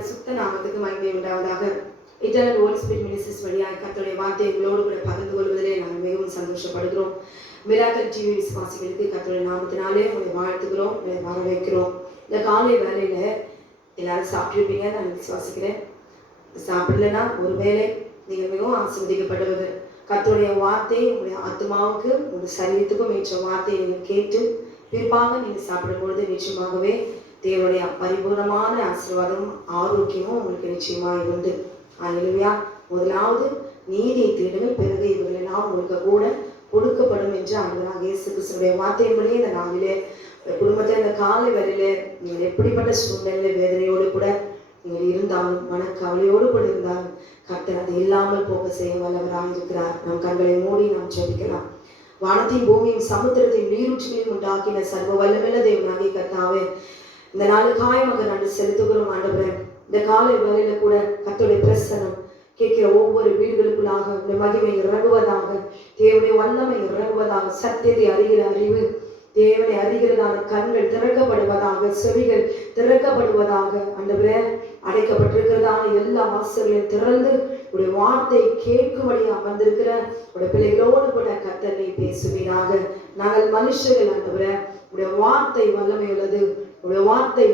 பரிசுத்த நாமத்துக்கு மகிமை உண்டாவதாக. இட்டர்னல் ஹோலி ஸ்பிரிட் மினிஸ்ட்ரிஸ் வழியாக கர்த்தருடைய வார்த்தையை உங்களோடு கூட பகிர்ந்து கொள்வதிலே நாங்கள் மிகவும் சந்தோஷப்படுகிறோம். மிராக்கிள் டிவி விசுவாசிகளுக்கு கர்த்தருடைய நாமத்தினாலே உங்களை வாழ்த்துகிறோம், உங்களை வரவேற்கிறோம். இந்த காலை வேலையில எல்லாரும் சாப்பிட்டுருப்பீங்க நான் விசுவாசிக்கிறேன். சாப்பிடலன்னா ஒருவேளை நீங்கள் மிகவும் ஆசீர்வதிக்கப்பட்டவர்கள். கர்த்தருடைய வார்த்தை உங்களுடைய ஆத்மாவுக்கு உங்களுடைய சரீரத்துக்கும் ஏற்ற வார்த்தையை நீங்கள் கேட்டு பிற்பாக நீங்கள் சாப்பிடும் பொழுது நிச்சயமாகவே தேவனுடைய பரிபூர்ணமான ஆசீர்வாதமும் ஆரோக்கியமும் உங்களுக்கு நிச்சயமாக உண்டு. அல்லேலூயா. முதலாவது நீதியை தேடுங்கள், பிறகு இவர்களெல்லாம் உங்களுக்கு கூட கொடுக்கப்படும் என்று ஆண்டவராகிய இயேசு கிறிஸ்துவின் வார்த்தையின்படியே இந்த நாளிலே குடும்பத்தில் இந்த காலை வேளையிலே நீங்கள் எப்படிப்பட்ட சூழ்நிலை வேதனையோடு கூட நீங்கள் இருந்தாலும் மனக்கவலையோடு கூட இருந்தாலும் கர்த்தர் அதை இல்லாமல் போக செய்ய வல்லவராக இருக்கிறார். நம் கண்களை மூடி நாம் ஜெபிக்கலாம். வானத்தையும் பூமியும் சமுத்திரத்தையும் நீரூற்றுகளையும் உண்டாக்கின சர்வ வல்லமையுள்ள தேவனாகிய கர்த்தாவே, இந்த நாளுக்காய் மகன் நன்றி செலுத்துகிறோம் ஆண்டவரே. இந்த காலை வேளையில கூட கர்த்தருடைய பிரசன்னம் கேட்கிற ஒவ்வொரு வீடுகளுக்குள்ளாக உடைய மகிமை இறங்குவதாக, தேவனுடைய வல்லமை இறங்குவதாக, சத்தியத்தை அறிகிற அறிவு, தேவனை அறிகிறதான கண்கள் திறக்கப்படுவதாக, செவிகள் திறக்கப்படுவதாக. ஆண்டவரே, அடைக்கப்பட்டிருக்கிறதான எல்லா வாசல்களையும் திறந்து உடைய வார்த்தை கேட்கும்படி அமர்ந்திருக்கிற உடைய பிள்ளைகளோடு கூட கர்த்தர் நீ பேசுவீராக. நாங்கள் மனுஷர்கள் ஆண்டவரே, உடைய வார்த்தை வல்லமை உள்ளது, உடைய வார்த்தை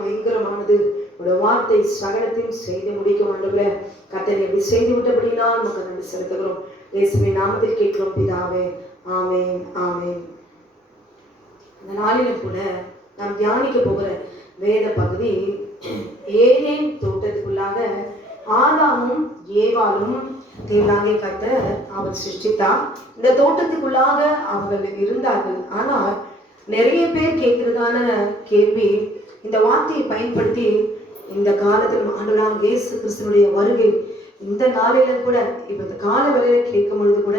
பயங்கரமானது, உடைய வார்த்தை சகலத்தையும் செய்து முடிக்கும் ஆண்டவரே. கர்த்தர் எப்படி செய்து விட்டபடினா நமக்கு நன்றி செலுத்துகிறோம். இயேசுவின் நாமத்தில் கேட்கிறோம் பிதாவே, ஆமென், ஆமென். இந்த நாளிலும் கூட நாம் தியானிக்க போகிற வேத பகுதி ஏதேன் தோட்டத்துக்குள்ளாக ஆதாமும் ஏவாளும் தேவனாகிய கர்த்தர் அவர் சிருஷ்டித்தார். இந்த தோட்டத்துக்குள்ளாக அவர்கள் இருந்தார்கள். ஆனால் நிறைய பேர் கேட்கிறதான கேள்வி, இந்த வார்த்தையை பயன்படுத்தி இந்த காலத்தில் ஆண்டவராகிய இயேசு கிறிஸ்துவினுடைய வருகை இந்த நாளில கூட இப்ப இந்த கால வேளையில கேட்கும் பொழுது கூட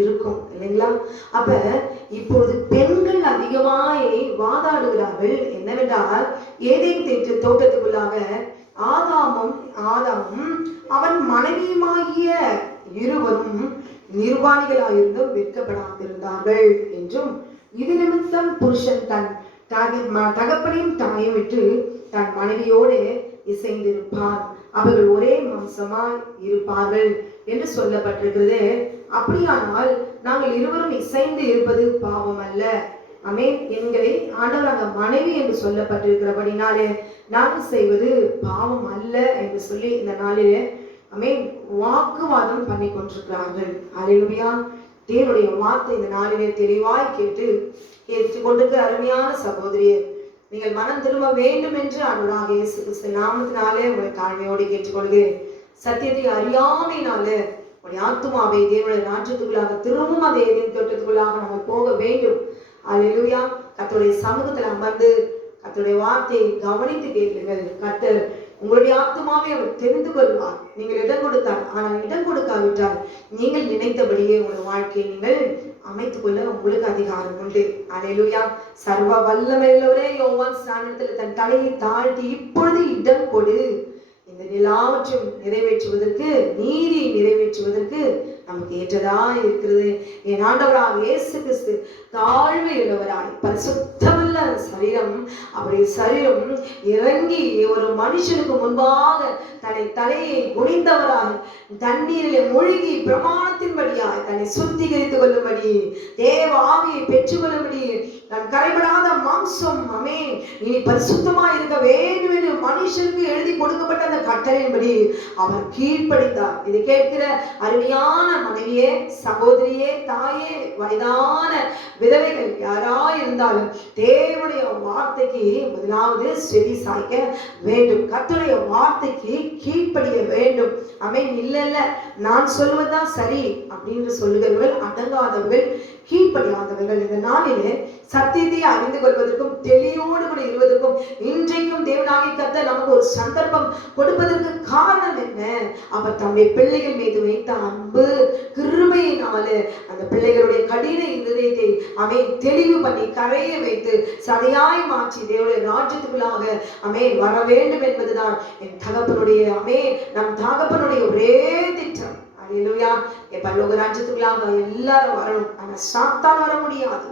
இருக்கும் இல்லைங்களா? அப்ப இப்போது பெண்கள் அதிகமாய் வாதாடுகிறார்கள். என்னவென்றால், ஏதேன் தோட்டத்துக்குள்ளாக ஆதாமும் அவன் மனைவியுமாகிய இருவரும் நிர்வாணிகளாயிருந்தும் விற்கப்படாதிருந்தார்கள் என்றும், இது நிமித்தம் புருஷன் தன் தகப்பனையும் தாயும் விட்டு தன் மனைவியோடு இசைந்திருப்பார், அவர்கள் ஒரே மாம்சமாய் இருப்பார்கள் என்று சொல்லப்பட்டிருக்கிறது. அப்படியானால் நாங்கள் இருவரும் இசைந்து இருப்பது பாவம் அல்ல. ஆமென். எங்களை ஆண்டவராக மனைவி என்று சொல்லப்பட்டிருக்கிறபடினாலே நாங்கள் செய்வது பாவம் அல்ல என்று சொல்லி இந்த நாளிலே ஆமென் வாக்குவாதம் பண்ணி கொண்டிருக்கிறார்கள். அல்லேலூயா. தேவனுடைய வார்த்தை இந்த நாளிலே தெளிவாய் கேட்டுக்கொண்டிருக்கிற அருமையான சகோதரியே, நீங்கள் மனம் திரும்ப வேண்டும் என்று ஆண்டவராகிய இயேசு கிறிஸ்து நாமத்தினாலே உங்களை தாழ்மையோடு கேட்டுக்கொள்கிறேன். சத்தியத்தை அறியாமையினாலே உங்களுடைய ஆத்துமாவை தேவனுடைய ராஜ்யத்துக்குள்ளாக திரும்பவும் அந்த ஏதேன் தோட்டத்துக்குள்ளாக நம்ம போக வேண்டும். அல்லேலூயா. கர்த்தருடைய சமூகத்தில் அமர்ந்து கர்த்தருடைய வார்த்தையை கவனித்து கேளுங்கள். கர்த்தர் உங்களுடைய ஆத்துமாவை அவர் தெரிந்து கொள்வார். நீங்கள் இடம் கொடுத்தால், ஆனால் இடம் கொடுக்காவிட்டால் நீங்கள் நினைத்தபடியே உங்களுடைய வாழ்க்கையை நீங்கள் அமைத்துக் கொள்ள உங்களுக்கு அதிகாரம் உண்டு. அல்லேலூயா. சர்வ வல்லமையுள்ளவரே, யோவான் ஸ்நானத்தில் தன் தலையை தாழ்த்தி இப்பொழுது இடம் கொடு, இந்த எல்லாவற்றையும் நிறைவேற்றுவதற்கு, நீதியை நிறைவேற்றுவதற்கு நமக்கு ஏற்றதா இருக்கிறது. என் ஆண்டவராகிய இயேசு கிறிஸ்து தாழ்மையுள்ளவராய் பரிசுத்தமுள்ள சரீரம், அவருடைய சரீரம் இறங்கி ஒரு மனுஷனுக்கு முன்பாக தன்னை தலையை குனிந்தவராய் தண்ணீரிலே மூழ்கி பிரமாணத்தின்படியாய் தன்னை சுத்திகரித்துக் கொள்ளும்படி, தேவ ஆவியை பெற்றுக்கொள்ளும்படி, நான் கரைபடாத மாம்சம் ஆமென் இனி பரிசுத்தமாய் இருக்க வேண்டும் என்று மனுஷனுக்கு எழுதி கொடுக்கப்பட்ட அந்த கட்டளையின்படி அவர் கீழ்ப்படித்தார். இதை கேட்கிற அருமையான மனைவியே, சகோதரியே, தாயே, வயதான விதவைகள் யாராய் இருந்தாலும் தேவனுடைய வார்த்தைக்கு முதலாவது செவி சாய்க்க வேண்டும். கர்த்தருடைய வார்த்தைக்கு கீழ்ப்படிய வேண்டும். ஆமென். இல்ல நான் சொல்வதுதான் சரி அப்படின்னு சொல்லுகிறவர்கள் அடங்காதவர்கள், கீழ்ப்படியாதவர்கள். இந்த நாளிலே சத்தியத்தை அறிந்து கொள்வதற்கும் தெளிவோடு கூட இருவதற்கும் இன்றைக்கும் தேவனாகிய கர்த்தர் நமக்கு ஒரு சந்தர்ப்பம் கொடுப்பதற்கு காரணம் என்ன? அவர் தம்முடைய பிள்ளைகள் மீது வைத்த அன்பு கிருபையினாலே அந்த பிள்ளைகளுடைய கடின இருதயத்தை ஆமென் தெளிவு பண்ணி கரைய வைத்து சதையாய் மாற்றி தேவனுடைய ராஜ்யத்துக்குள்ளாக ஆமென் வர வேண்டும் என்பதுதான் என் தகப்பனுடைய ஆமென் நம் தகப்பனுடைய ஒரே திட்டம். அல்லேலூயா. பரலோக ராஜ்யத்துக்குள்ளாக எல்லாரும் வரணும். ஆனா சாத்தான் வர முடியாது.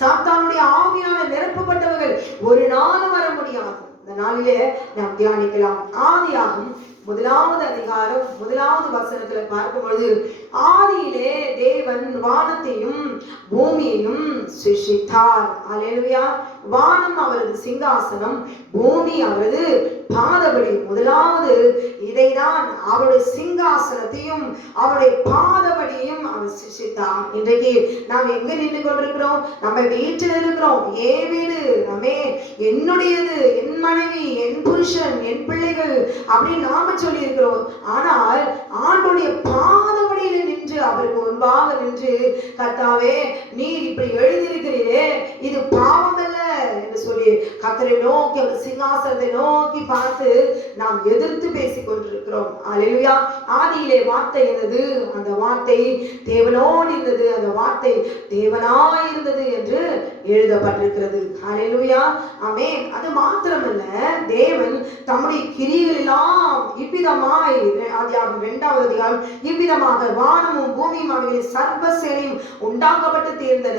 சாத்தானுடைய ஆவியால நிரப்பப்பட்டவர்கள் ஒரு நாளும் வர முடியாது. இந்த நாளிலே நாம் தியானிக்கலாம். ஆதியாகமம் 1வது அதிகாரம் 1வது வசனத்துல பார்க்கும் பொழுது, ஆதியிலே தேவன் வானத்தையும் பூமியையும் சிருஷ்டித்தார். அல்லேலூயா. வானம் அவரது சிங்காசனம், பூமி அவரது பாதபடி. முதலாவது இதைதான், அவருடைய சிங்காசனத்தையும் அவருடைய பாதபடியையும் அவர் சிருஷ்டித்தார். இன்றைக்கு நாம் எங்க நின்று கொண்டிருக்கிறோம்? நம்ம வீட்டில் இருக்கிறோம். ஏன் வீடு? நம்மே என்னுடையது, என் மனைவி, என் புருஷன், என் பிள்ளைகள் அப்படின்னு நாம சொல்லி இருக்கிறோம். ஆனால் ஆண்டுடைய பாதபடியில நின்று அவருக்கு முன்பாக நின்று, கர்த்தாவே நீர் இப்படி எழுதியிருக்கிறீரே, இது பாவம் அல்ல என்று சொல்லி கர்த்தரை நோக்கி, அவர் சிங்காசனத்தை நோக்கி பார்த்து நாம் எதிர்த்து பேசிக் கொண்டிருக்கிறோம். அல்லேலூயா. ஆதியிலே வார்த்தை இருந்தது, அந்த வார்த்தை தேவனோடு இருந்தது, அந்த வார்த்தை தேவனாய் இருந்தது என்று எழுதப்பட்டிருக்கிறது. அல்லேலூயா. ஆமென். அது மாத்திரமல்ல, தேவன் தம்முடைய கிரியைகளெல்லாம் இவ்விதமாய், ஆதியாகமம் 2வது அதிகாரம், இவ்விதமாக வானமும் பூமியும் அவைகளின் சர்வ சேனையும் உண்டாக்கப்பட்டு தீர்ந்தன.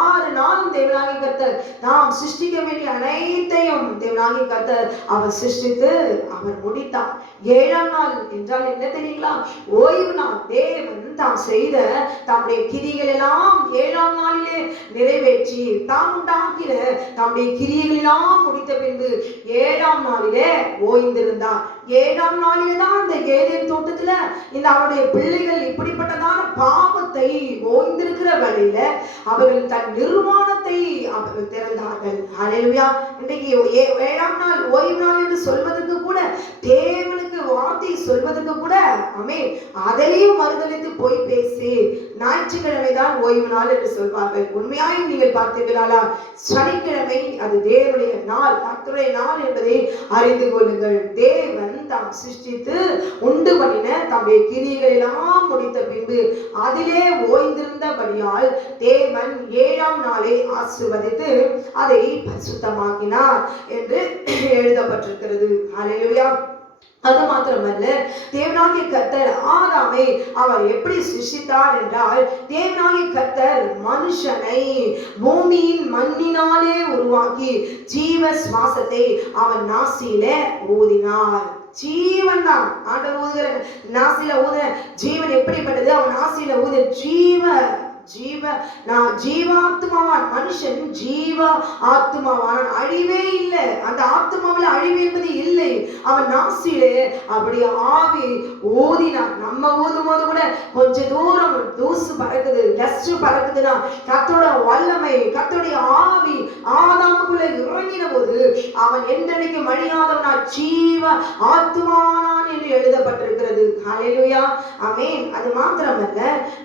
6 நாளும் தேவனாகிய கர்த்தர் நாம் சிருஷ்டிக்க வேண்டிய அனைத்தையும் தேவனாகிய கர்த்தர் அவர் சிருஷ்டித்து அவர் முடித்தார். 7ஆம் நாள் என்றால் என்ன தெரியுங்களா? ஓய்வு நாள். தேவன் தாம் செய்த தம்முடைய கிரியைகள் எல்லாம் 7ஆம் நாளிலே நிறைவேற்றி தாம் உண்டாக்கின தம்முடைய கிரியைகள் எல்லாம் முடித்த பின்பு 7ஆம் நாளிலே ஓய்ந்திருந்தார். 7ஆம் நாளிலே தான் இந்த ஏதேன் தோட்டத்துல இந்த அவருடைய பிள்ளைகள் இப்படிப்பட்டதான பாவத்தை ஓய்ந்திருக்கிற வழியில அவர்கள் தன் நிர்வாணத்தை அவர்கள் திறந்தார்கள். அல்லேலூயா. இன்றைக்கு 7ஆம் நாள் ஓய்வு நாள் என்று சொல்வதற்கு கூட, தேவனுக்கு வார்த்தை சொல்வதற்கு கூட, ஆமென், அதையும் மறுதலித்து போய் பேசி ஞாயிற்றுக்கிழமை தான் ஓய்வு நாள் என்று சொல்வார்கள். உண்மையாயும் நீங்கள் பார்த்தீர்களா? சனிக்கிழமை அது தேவனுடைய நாள், கர்த்தருடைய நாள் என்பதை அறிந்து கொள்ளுங்கள். தேவன் தாம் சிருஷ்டித்து உண்டு பண்ணின தம்முடைய கிரியைகள் எல்லாம் முடித்த பின்பு அதிலே ஓய்ந்திருந்தபடியால் தேவன் 7ஆம் நாளை ஆசீர்வதித்து அதை பரிசுத்தமாக்கினார் என்று எழுதப்பட்டிருக்கிறது. அல்லேலூயா. அது மாத்திரமல்ல, தேவனாகிய கர்த்தர் ஆதாமை அவர் எப்படி சிருஷ்டித்தார் என்றால், தேவனாகிய கர்த்தர் மனுஷனை பூமியின் மண்ணினாலே உருவாக்கி ஜீவ சுவாசத்தை அவன் நாசியிலே ஊதினார். ஜீவன் தான் ஆண்டவர் ஊதுகிற நாசியில ஊதின ஜீவன் எப்படிப்பட்டது? அவன் நாசியில ஊதின ஜீவாத்மாவான். மனுஷன் ஜீவ ஆத்மாவான். அழிவே இல்லை. அந்த ஆத்மாவில் அழிவு என்பது இல்லை. அவன் நாசிலே அப்படி ஆவி ஊதினான். நம்ம ஊதும் போது கூட கொஞ்ச தூரம் தூசு பறக்குது, டஸ்ட் பறக்குதுன்னா கர்த்தரோட வல்லமை, கர்த்தருடைய ஆவி ஆதாமுக்குள்ள இறங்கின போது அவன் என்றைக்கு மழியாதவனா ஜீவ ஆத்மாவானான் என்று எழுதப்பட்டிருக்கிறது. அல்லேலூயா. ஆமென். அது மாத்திரமல்ல,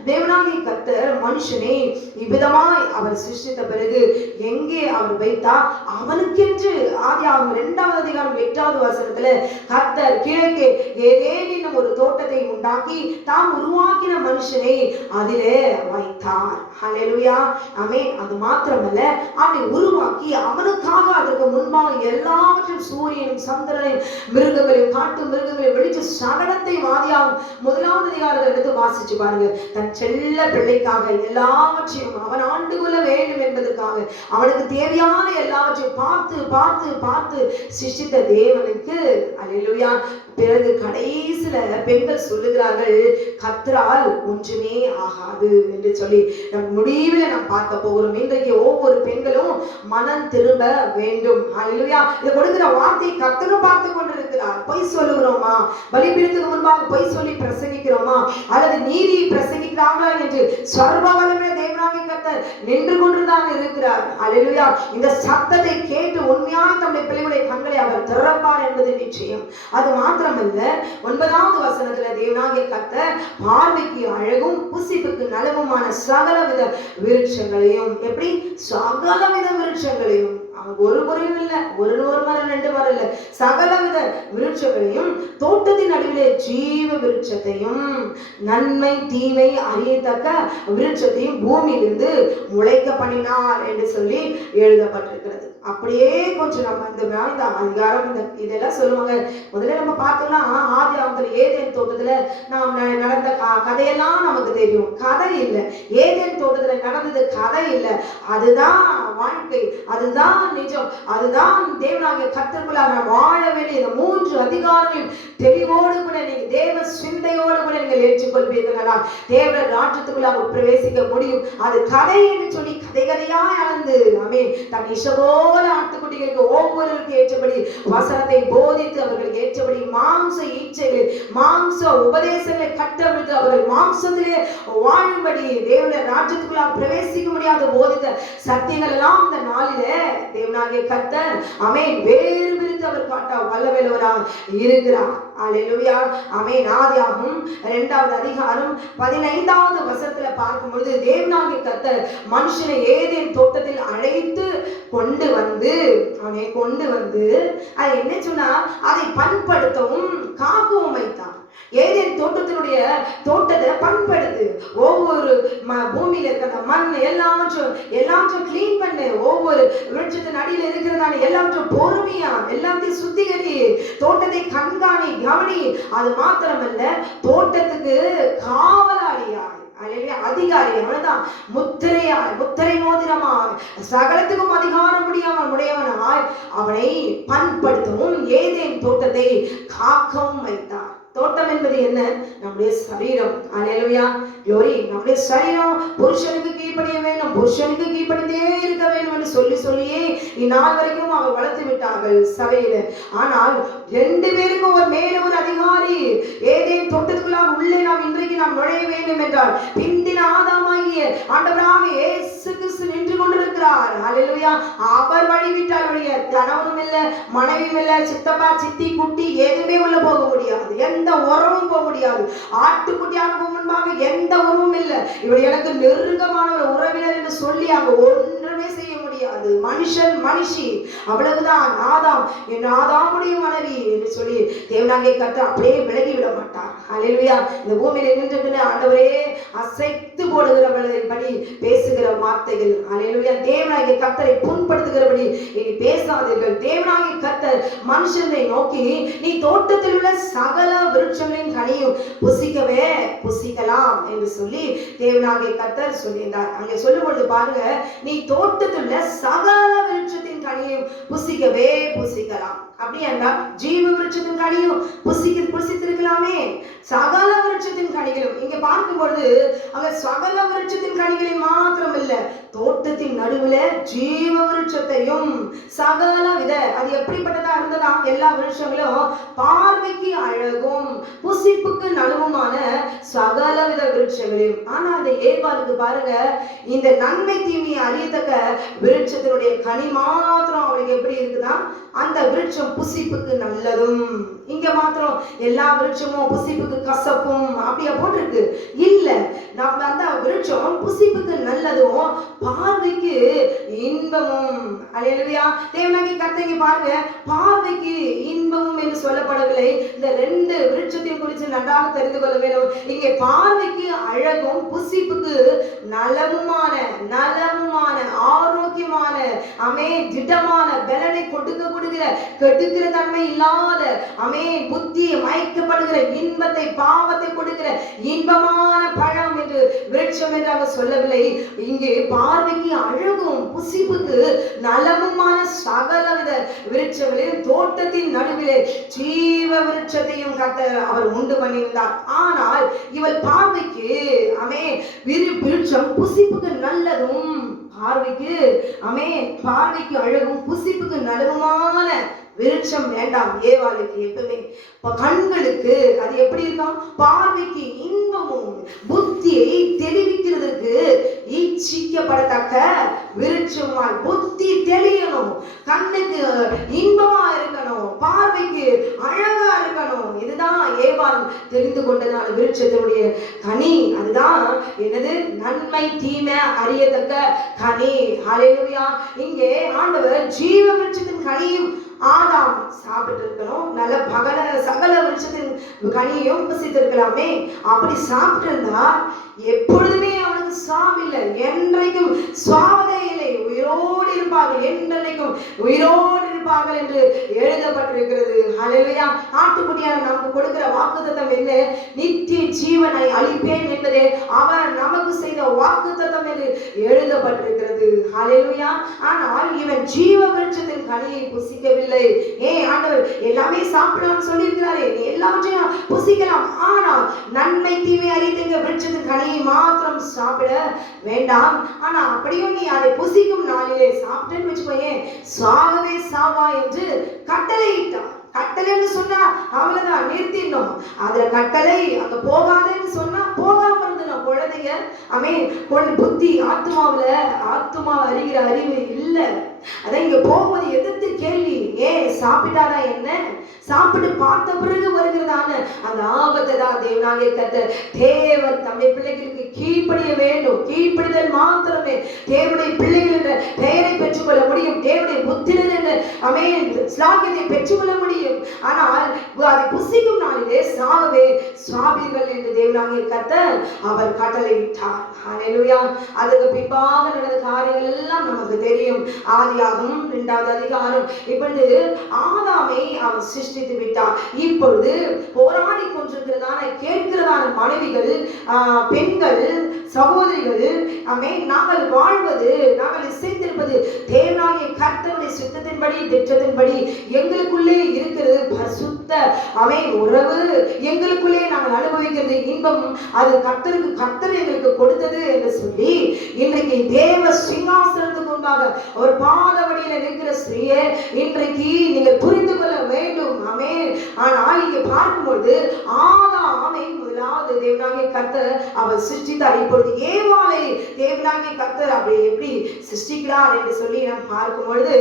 தேவனாகிய கர்த்தர் மனுஷனை இவ்விதமாய் அவர் சிருஷ்டித்த பிறகு எங்கே அவர் வைத்தார்? அவனுக்கென்று ஆதியாகமம் 2வது அதிகாரம் 8வது வசனத்துல கர்த்தர் கிழக்கே ஏதேனும் ஒரு தோட்டத்தை உண்டாக்கி தாம் உருவாக்கின மனுஷனை அதிலே வைத்தார். அல்லேலூயா. ஆமென். அது மாத்திரமல்ல, அவனை உருவாக்கி அவனுக்காக அதற்கு முன்பாக எல்லாவற்றையும் சூரியனும் சந்திரனையும் மிருகங்களையும் காட்டு மிருகங்களையும் வெளிச்சு சகலத்தையும் ஆதியாகமம் 1வது அதிகாரத்தை எடுத்து வாசிச்சு பாருங்க. தன் செல்ல பிள்ளைக்காக எல்லாவற்றையும் அவன் ஆண்டு கொள்ள வேண்டும் என்பதற்காக அவனுக்கு தேவையான எல்லாவற்றையும் பார்த்து பார்த்து பார்த்து சிருஷ்டித்த தேவனுக்கு, அல்லேலூயா, பிறகு கடைசியில பெண்கள் சொல்லுகிறார்கள், கர்த்தரால் ஒன்றுமே ஆகாது என்று சொல்லி நம் முடிவில் நாம் பார்க்க போகிறோம். இன்றைக்கு ஒவ்வொரு பெண்களும் மனம் திரும்ப வேண்டும். அல்லேலூயா. இதை கொடுக்கிற வார்த்தை கர்த்தரும் பார்த்து கொண்டிருக்கிறார். பொய் சொல்லுகிறோமா? பலிபீடத்துக்கு முன்பாக பொய் சொல்லி பிரசங்கிக்கிறோமா? அல்லது நீதி பிரசங்கிக்கிறாங்களா என்று சர்வ வல்லமை தேவனாகிய கர்த்தர் நின்று கொண்டுதான் இருக்கிறார். அல்லேலூயா. இந்த சத்தத்தை கேட்டு உண்மையாக தம்முடைய பிள்ளைகளுடைய கண்களை அவர் திறப்பார் என்பது நிச்சயம். அது மாத்திரமல்ல, 9வது வசனத்துல தேவனாகிய கர்த்தர் பார்வைக்கு அழகும் புசிப்புக்கு நலவுமான சகலவித விருட்சங்களையும், எப்படி சகலவித விருட்சங்களையும், ஒரு குறையும் இல்லை, ஒரு மரம் 2 மரம் இல்லை, சகலவித விருட்சங்களையும் தோட்டத்தின் நடுவிலே ஜீவ விருட்சத்தையும் நன்மை தீமை அறியத்தக்க விருட்சத்தையும் பூமியிலிருந்து முளைக்க பண்ணினார் என்று சொல்லி எழுதப்பட்டிருக்கிறது. அப்படியே கொஞ்சம் நம்ம இந்த அதிகாரம் இதெல்லாம் சொல்லுவாங்க. முதல்ல நம்ம பார்த்தோம்னா ஆதியாகமத்துல ஏதேன் தோட்டத்துல நாம் நடந்த கதையெல்லாம் நமக்கு தெரியும். கதை இல்லை. ஏதேன் தோட்டத்துல நடந்தது கதை இல்லை. அதுதான் வாழ்க்கை, அதுதான் நிஜம், அதுதான் தேவனாகிய கர்த்தருக்குள்ளாக நாம் வாழ வேண்டிய இந்த 3 அதிகாரங்களையும் தெளிவோடு கூட நீங்க தேவ சிந்தையோடு கூட நீங்கள் ஏற்றுக்கொள்வீர்களா தேவ ராஜ்யத்துக்குள்ளாக பிரவேசிக்க முடியும். அது கதை என்று சொல்லி கதையாய் அளந்து ஆமென் தன் இஷ்டபோல ஆட்டுக்குட்டிகளுக்கு ஒவ்வொருவருக்கு ஏற்றபடி வசனத்தை போதித்து அவர்களுக்கு ஏற்றபடி மாம்ச இச்சைகளை மாம்ச உபதேசங்களை கட்டவிழ்த்து அவர்கள் மாம்சத்திலே வாழும்படி தேவனுடைய ராஜ்யத்துக்குள்ளாக பிரவேசிக்க முடியாத போதித்த சத்தியங்கள் எல்லாம் இந்த நாளிலே தேவனாகிய கர்த்தர் ஆமென் வேறு விரித்து அவர் காட்ட வல்லவராக இருக்கிறார். அல்லேலூயா ஆமென். ஆதியாகமம் 2வது அதிகாரம் 15வது வசனத்துல பார்க்கும்போது தேவனாகிய கர்த்தர் மனுஷனை ஏதேன் தோட்டத்தில் அழைத்து கொண்டு வந்து அது என்ன சொன்னா அதை பண்படுத்தவும் காக்கவும் வைத்தான். ஏதேன் தோட்டத்தை பண்படுத்து, ஒவ்வொரு பூமியில இருக்கிற மண் எல்லாவற்றும் கிளீன் பண்ணு, ஒவ்வொரு விருட்சத்தின் அடியில் இருக்கிறதான எல்லாவற்றும் பொறுமையா எல்லாத்தையும் சுத்திகரி, தோட்டத்தை கண்காணி கவனி. அது மாத்திரமல்ல தோட்டத்துக்கு காவலாளியாய் அதிகாரி அவன்தான் முத்திரை மோதிரமாய் சகலத்துக்கும் அதிகாரம் உடையவனாய் அவனை பண்படுத்தவும் ஏதேன் தோட்டத்தை காக்கவும் வைத்தான். தோட்டம் என்பது என்ன? நம்முடைய சரீரம். அல்லேலூயா க்ளோரி. நம்முடைய சரீரம் புருஷனுக்கு கீழ்ப்படிய வேண்டும், புருஷனுக்கு கீழ்ப்படிந்தே இருக்க வேண்டும் என்று சொல்லியே இந்நாள் வரைக்கும் அவர் வளர்த்து விட்டார்கள் சபையில. ஆனால் 2 பேருக்கும் ஒரு மேல ஒரு அதிகாரி ஏதேன் தோட்டத்துக்குள்ளாக உள்ளே இன்றைக்கு நாம் நுழைய வேண்டும் என்றால் பிந்தின ஆதாமாகிய ஆண்டவராக இயேசு கிறிஸ்து நின்று கொண்டிருக்கிறார். அல்லேலூயா. அவர் வழிவிட்டால் வழிய கணவனும் இல்ல, மனைவியும் இல்ல, சித்தப்பா சித்தி குட்டி எதுவுமே உள்ள போக முடியாது, எந்த உறவும் போக முடியாது. ஆட்டுக்குட்டியாக முன்பாக எந்த உறவும் இல்லை. இவர் எனக்கு நெருக்கமான ஒரு உறவினர் என்று சொல்லி அங்க ஒன்றுமே செய்ய முடியாது. மனுஷன் மனுஷி அவ்வளவுதான். ஆதாம் என் ஆதாமுடைய மனைவி என்று சொல்லி தேவனாகிய கர்த்தர் அப்படியே விலகி விட மாட்டார். அல்லேலூயா. இந்த பூமியில நின்று ஆண்டவரே அசைத்து போடுகிறபடி பேசுகிற வார்த்தைகள். அல்லேலூயா. தேவனாகிய கர்த்தரை புண்படுத்துகிறபடி இனி பேசாதீர்கள். தேவனாகிய கர்த்தர் மனுஷனை நோக்கி நீ தோட்டத்தில் உள்ள சகல விருட்சங்களின் கனியும் புசிக்கலாம் என்று சொல்லி தேவனாகிய கர்த்தர் சொல்லியிருந்தார். அங்க சொல்லும் பொழுது பாருங்க, நீ தோட்டத்தில் உள்ள சகல விருட்சத்தின் கனியும் புசிக்கலாம். அப்படி என்றால் ஜீவ விருட்சத்தின் கனியும் புசித்திருக்கலாமே. சகல விருட்சத்தின் கனிகளும் இங்க பார்க்கும்பொழுது அங்க சகல விருட்சத்தின் கனிகளை மாத்திரம் இல்ல, தோட்டத்தின் நடுவுல ஜீவ விருட்சத்தையும் சகல வித அது எப்படிப்பட்டதா இருந்ததா? எல்லா விருட்சங்களும் பார்வைக்கு அழகும் புசிப்புக்கு நடுவுமான சகல வித விருட்சங்களையும். ஆனா அந்த ஏவாளுக்கு பாருங்க, இந்த நன்மை தீமையை அறியத்தக்க விருட்சத்தினுடைய கனி மாத்திரம் அவளுக்கு எப்படி இருக்குதா? அந்த விருட்சம் புசிப்புக்கு நல்லதும். இங்க மாத்திரம் எல்லா விருட்சமும் புசிப்புக்கு கசப்பும் அப்படியே போட்டிருக்கு இல்ல. நம்ம அந்த விருட்சம் புசிப்புக்கு நல்லதும் பார்வைக்கு இன்பமும். அல்லேலூயா. தேவனாகிய கர்த்தர் பாருங்க, பார்வைக்கு இன்பமும் என்று சொல்லப்படவில்லை. இந்த 2 விருட்சத்தையும் குறித்து நன்றாக தெரிந்து கொள்ள வேண்டும். இங்கே பார்வைக்கு அழகும் புசிப்புக்கு நலமுமான ஆரோக்கியமான திடமான பலனை கெடுக்கிற தன்மை இல்லாத புத்தியை மயக்கப்படுகிற இன்பத்தை பாவத்தை கொடுக்கிற இன்பமான பழம் என்று விருட்சம் என்று சொல்லவில்லை. இங்கே பார்வைக்கு அழகும் புசிப்புக்கு நலமுமான சகலவித விருட்சங்களில் தோட்டத்தின் நடுவிலே ஜீவ விருட்சத்தையும் கர்த்தர் அவர் உண்டு பண்ணியிருந்தார். ஆனால் இவள் பார்வைக்கு விருட்சம் புசிப்புக்கு நல்லதும் பார்வைக்கு அழகும் புசிப்புக்கு நலவுமான விருட்சம் வேண்டாம் ஏவாளுக்கு. எப்பவுமே கண்களுக்கு அது எப்படி இருக்கும்? பார்வைக்கு இன்பமும் புத்தியை தெளிவிக்கிறதுக்கு இச்சிக்கப்படத்தக்க விருட்சமாய் புத்தி தெளியணும், கண்ணுக்கு இன்பமா இருக்கணும், பார்வைக்கு அழகா இருக்கணும். இதுதான் ஏவாள் தெரிந்து கொண்டதான விருட்சத்தினுடைய கனி. அதுதான் என்னது? நன்மை தீமை அறியத்தக்க கனி. ஹல்லேலூயா. இங்கே ஆண்டவர் ஜீவ விருட்சத்தின் கனியும் ஆதாம் சாப்பிட்டு இருக்கணும், நல்ல சகல விருட்சத்தின் கனியையும் புசித்திருக்கலாமே. அப்படி சாப்பிட்டு இருந்தா எப்பொழுதுமே அவனுக்கு சாவில்லை, என்றைக்கும் சுவாவதே இல்லை, உயிரோடு இருப்பார்கள், என்றைக்கும் உயிரோடு இருப்பார்கள் என்று எழுதப்பட்டிருக்கிறது. ஹல்லேலூயா. ஆட்டுக்குட்டியான நமக்கு கொடுக்கிற வாக்குத்தத்தம் என்ன? நித்திய ஜீவனை அளிப்பேன் என்பதே அவர் நமக்கு செய்த வாக்குத்தத்தம் என்று எழுதப்பட்டிருக்கிறது. ஹல்லேலூயா. ஆனால் இவன் ஜீவ விருட்சத்தின் கனியை புசிக்கவில்லை. ஆண்டவர் எல்லாமே சாப்பிடலாம் சொல்லியிருக்கிறாரே, எல்லாவற்றையும் புசிக்கலாம், ஆனால் நன்மை தீமை அறிந்த விருட்சத்தின் கனியை மாத்திரம் சாப்பிட வேண்டாம். ஆனா அப்படியும் நீ அதை புசிக்கும் நாளிலே சாப்பிட்டேன்னு வச்சுக்கோயேன், சாகவே சாவா என்று கட்டளையிட்டான். கட்டளைன்னு சொன்னா அவ்வளவுதான், நிறுத்திடணும். அதுல கட்டளை அங்க போகாதேன்னு சொன்னா போகாம இருந்தோம். குழந்தைங்க புத்தி ஆத்மா அறிகிற அறிவு இல்ல. அதான் இங்க போகும்போது எதிர்த்து கேள்வி, சாப்பிட்டாரா என்ன, சாப்பிட்டு பார்த்த பிறகு வருகிறதான அந்த ஆபத்தை தான் தேவனாகிய கர்த்தர் தேவன் தம்முடைய பிள்ளைகளுக்கு கீழ்ப்படிய வேண்டும். கீழ்ப்படிதல் மாத்திரமே தேவனுடைய பிள்ளைகள் என்ற பெயரை பெற்றுக்கொள்ள முடியும், தேவனுடைய புத்திரன் என்ற ஸ்லாகியத்தை பெற்றுக்கொள்ள முடியும். ஆனால் அதை புசிக்கும் நாளிலே சாகவே சாவீர்கள் என்று தேவனாகிய கர்த்தர் அவர் கட்டளையிட்டார். ஹல்லேலூயா. அதுக்கு பின்பாக நடந்த காரியங்கள் எல்லாம் நமக்கு தெரியும். ஆதியாகமம் 2வது அதிகாரம். இப்பொழுது ஆதாமை அவர் சிருஷ்டித்து விட்டார். இப்பொழுது போராடி கொண்டிருக்கிறதான கேட்கிறதான மனைவிகள், பெண்கள், சகோதரிகள், நாங்கள் வாழ்வது, நாங்கள் இசைந்திருப்பது தேவனாகிய கர்த்தருடைய சித்தத்தின்படி திட்டத்தின்படி எங்களுக்குள்ளே இருக்கிறது பரிசுத்த உறவு, எங்களுக்குள்ளே நாங்கள் அனுபவிக்கிறது இன்பம், அது கர்த்தர் எங்களுக்கு கொடுத்தது என்று சொல்லி இன்றைக்கு தேவ சிங்காசனத்துக்கு முன்பாக ஒரு பாதவடியில இருக்கிற ஸ்திரீயை இன்றைக்கு நீங்கள் புரிந்து கொள்ள வேண்டும். ஆனால் இங்கே பார்க்கும்போது ஆதாமை முதலாவது தேவனாகிய கர்த்தர் அவர் சிருஷ்டித்தார். இப்பொழுது ஏவாளை தேவனாகிய கர்த்தர் அப்படி எப்படி சிருஷ்டிக்கிறார் என்று சொல்லி நாம் பார்க்கும் பொழுது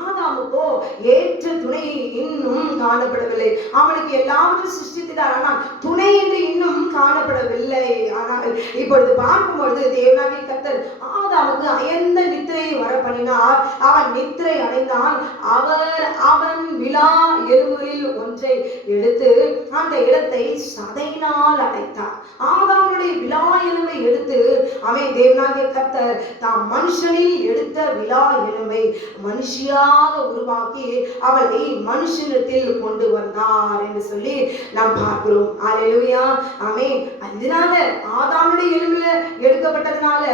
ஆதாமுக்கோ ஏற்ற துணை இன்னும் காணப்படவில்லை. அவனுக்கு எல்லாவற்றையும் சிருஷ்டித்தார், ஆனால் துணை என்று இன்னும் காணப்படவில்லை. ஆனால் இப்பொழுது பார்க்கும் பொழுது தேவனாகிய கர்த்தர் ஆதாமுக்கு அயர்ந்த நித்திரையை வர பண்ணினார். அவன் நித்திரை அடைந்தான். அவன் விழா எலும்புகளில் ஒன்றை எடுத்து அந்த இடத்தை சதையினால் அடைத்தார். ஆதாமுடைய விழா எலும்பை எடுத்து தேவனாகிய கர்த்தர் தாம் மனுஷனில் எடுத்த விழா எலும்பை மனுஷியாக உருவாக்கி அவளை மனுஷனிடத்தில் கொண்டு வந்தார் என்று சொல்லி நாம் பார்க்கிறோம். ஹல்லேலூயா. அதனால ஆதாமுடைய எலும்புல எடுக்கப்பட்டதுனால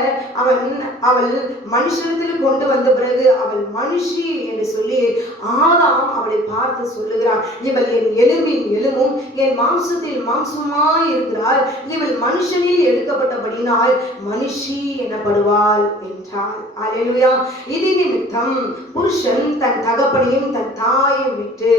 அவள் மனுஷனிடத்தில் கொண்டு வந்த பிறகு அவள் மனுஷி என்று சொல்லி ஆதாம் அவளை பார்த்து சொல்லுகிறார், இவள் என் எலும்பின் எலும்பும் என் மாம்சத்தில் மாம்சமாய் இருக்கிறாள், இவள் மனுஷனில் எடுக்கப்பட்டபடினால் மனுஷி எனப்படுவாள் என்றாள். ஹல்லேலூயா. இது நிமித்தம் புருஷன் தன் தகப்பனையும் தன் தாயையும் விட்டு,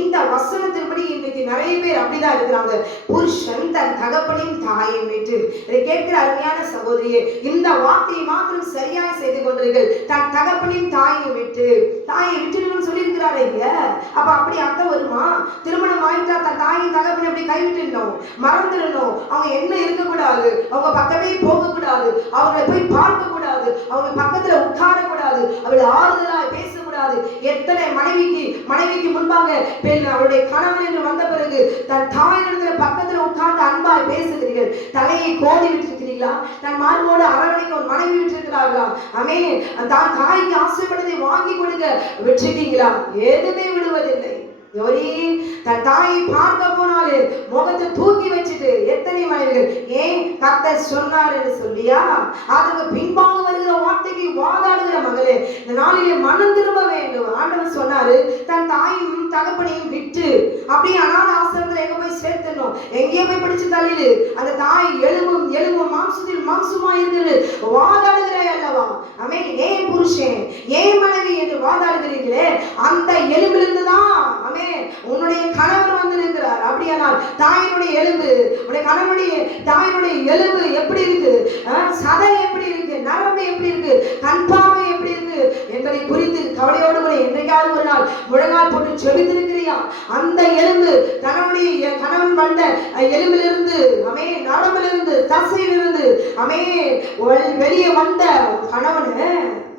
இந்த வசனத்தின்படி இன்றைக்கு நிறைய பேர் அப்படிதான் இருக்கிறாங்க. புருஷன் தன் தகப்பனையும் தாயையும் விட்டு. இதை கேட்கிற அருமையான சகோதரியே, இந்த வார்த்தையை மாத்திரம் சரியாய் செய்து கொண்டீர்கள். தன் தகப்பனையும் தாயையும் விட்டு, தாயை விட்டுன்னு சொல்லியிருக்கிறாரு. அப்ப அப்படி அர்த்தம் வருமா? திருமணம் ஆயிட்டா தன் தாயின் தகப்பனை அப்படி கைவிட்டுடணும், மறந்துடணும், அவங்க என்ன இருக்கக்கூடாது, அவங்க பக்கமே போகக்கூடாது, அவங்களை போய் பார்க்க கூடாது, அவங்க பக்கத்துல உட்கார கூடாது, அவளை ஆறுதலாய் பேசக்கூடாது. எத்தனை மனைவிக்கு முன்பாக அவருடைய கணவன் என்று வந்த பிறகு தன் தாயினிடத்துல பக்கத்துல உட்கார்ந்து அன்பாய் பேசுகிறீர்கள், தலையை கோதி விட்டுருக்கிறீர்களா? தன் மார்போடு அரவணைக்க ஒரு மனைவி விட்டுருக்கிறார்களா? தான் தாய்க்கு ஆசைப்படுவதை வாங்கி கொடுக்க விட்டுருக்கீங்களா? எதுவுமே விடுவதில்லை. தன் தாயை பார்க்க போனாலே முகத்தை தூக்கி வச்சுட்டு எத்தனை மனைவிகள் கர்த்தர் சொன்னார் என்று சொல்லியா? அதுக்கு பின்பாக வருகிற வார்த்தைக்கு வாதாடுகிற மகளே, இந்த நாளிலே மனம் திரும்ப வேண்டும். ஆண்டவர் சொன்னாரு, தன் தாயும் தகப்பனையும் விட்டு அப்படியே அனாத ஆசிரமத்தில் எங்க போய் சேர்த்தணும், எங்கேயோ போய் படிச்சு தள்ளிடு, அந்த தாய் எலும்பும் மாம்சத்தில் மாம்சமா இருக்கிறது வாதாடுகிறே அல்லவா? ஏன் புருஷன் ஏன் மனைவி என்று வாதாடுகிறீர்களே, அந்த எலும்பிலிருந்து தான் உன்னுடைய கணவர் வந்திருக்கிறார். அப்படியானால் தாயினுடைய எலும்பு, உன்னுடைய கணவனுடைய தாயினுடைய எலும்பு எப்படி இருக்கு, சதை எப்படி இருக்கு, நரம்பு எப்படி இருக்கு, கண் பார்வை எப்படி இருக்கு என்பதை குறித்து கவலையோடு கூட என்றைக்காவது ஒரு நாள் முழங்கால் போட்டு செபித்திருக்கிறியா? அந்த எலும்பு கணவன் வந்த எலும்பிலிருந்து நரம்பிலிருந்து தசையிலிருந்து வெளியே வந்த கணவனு,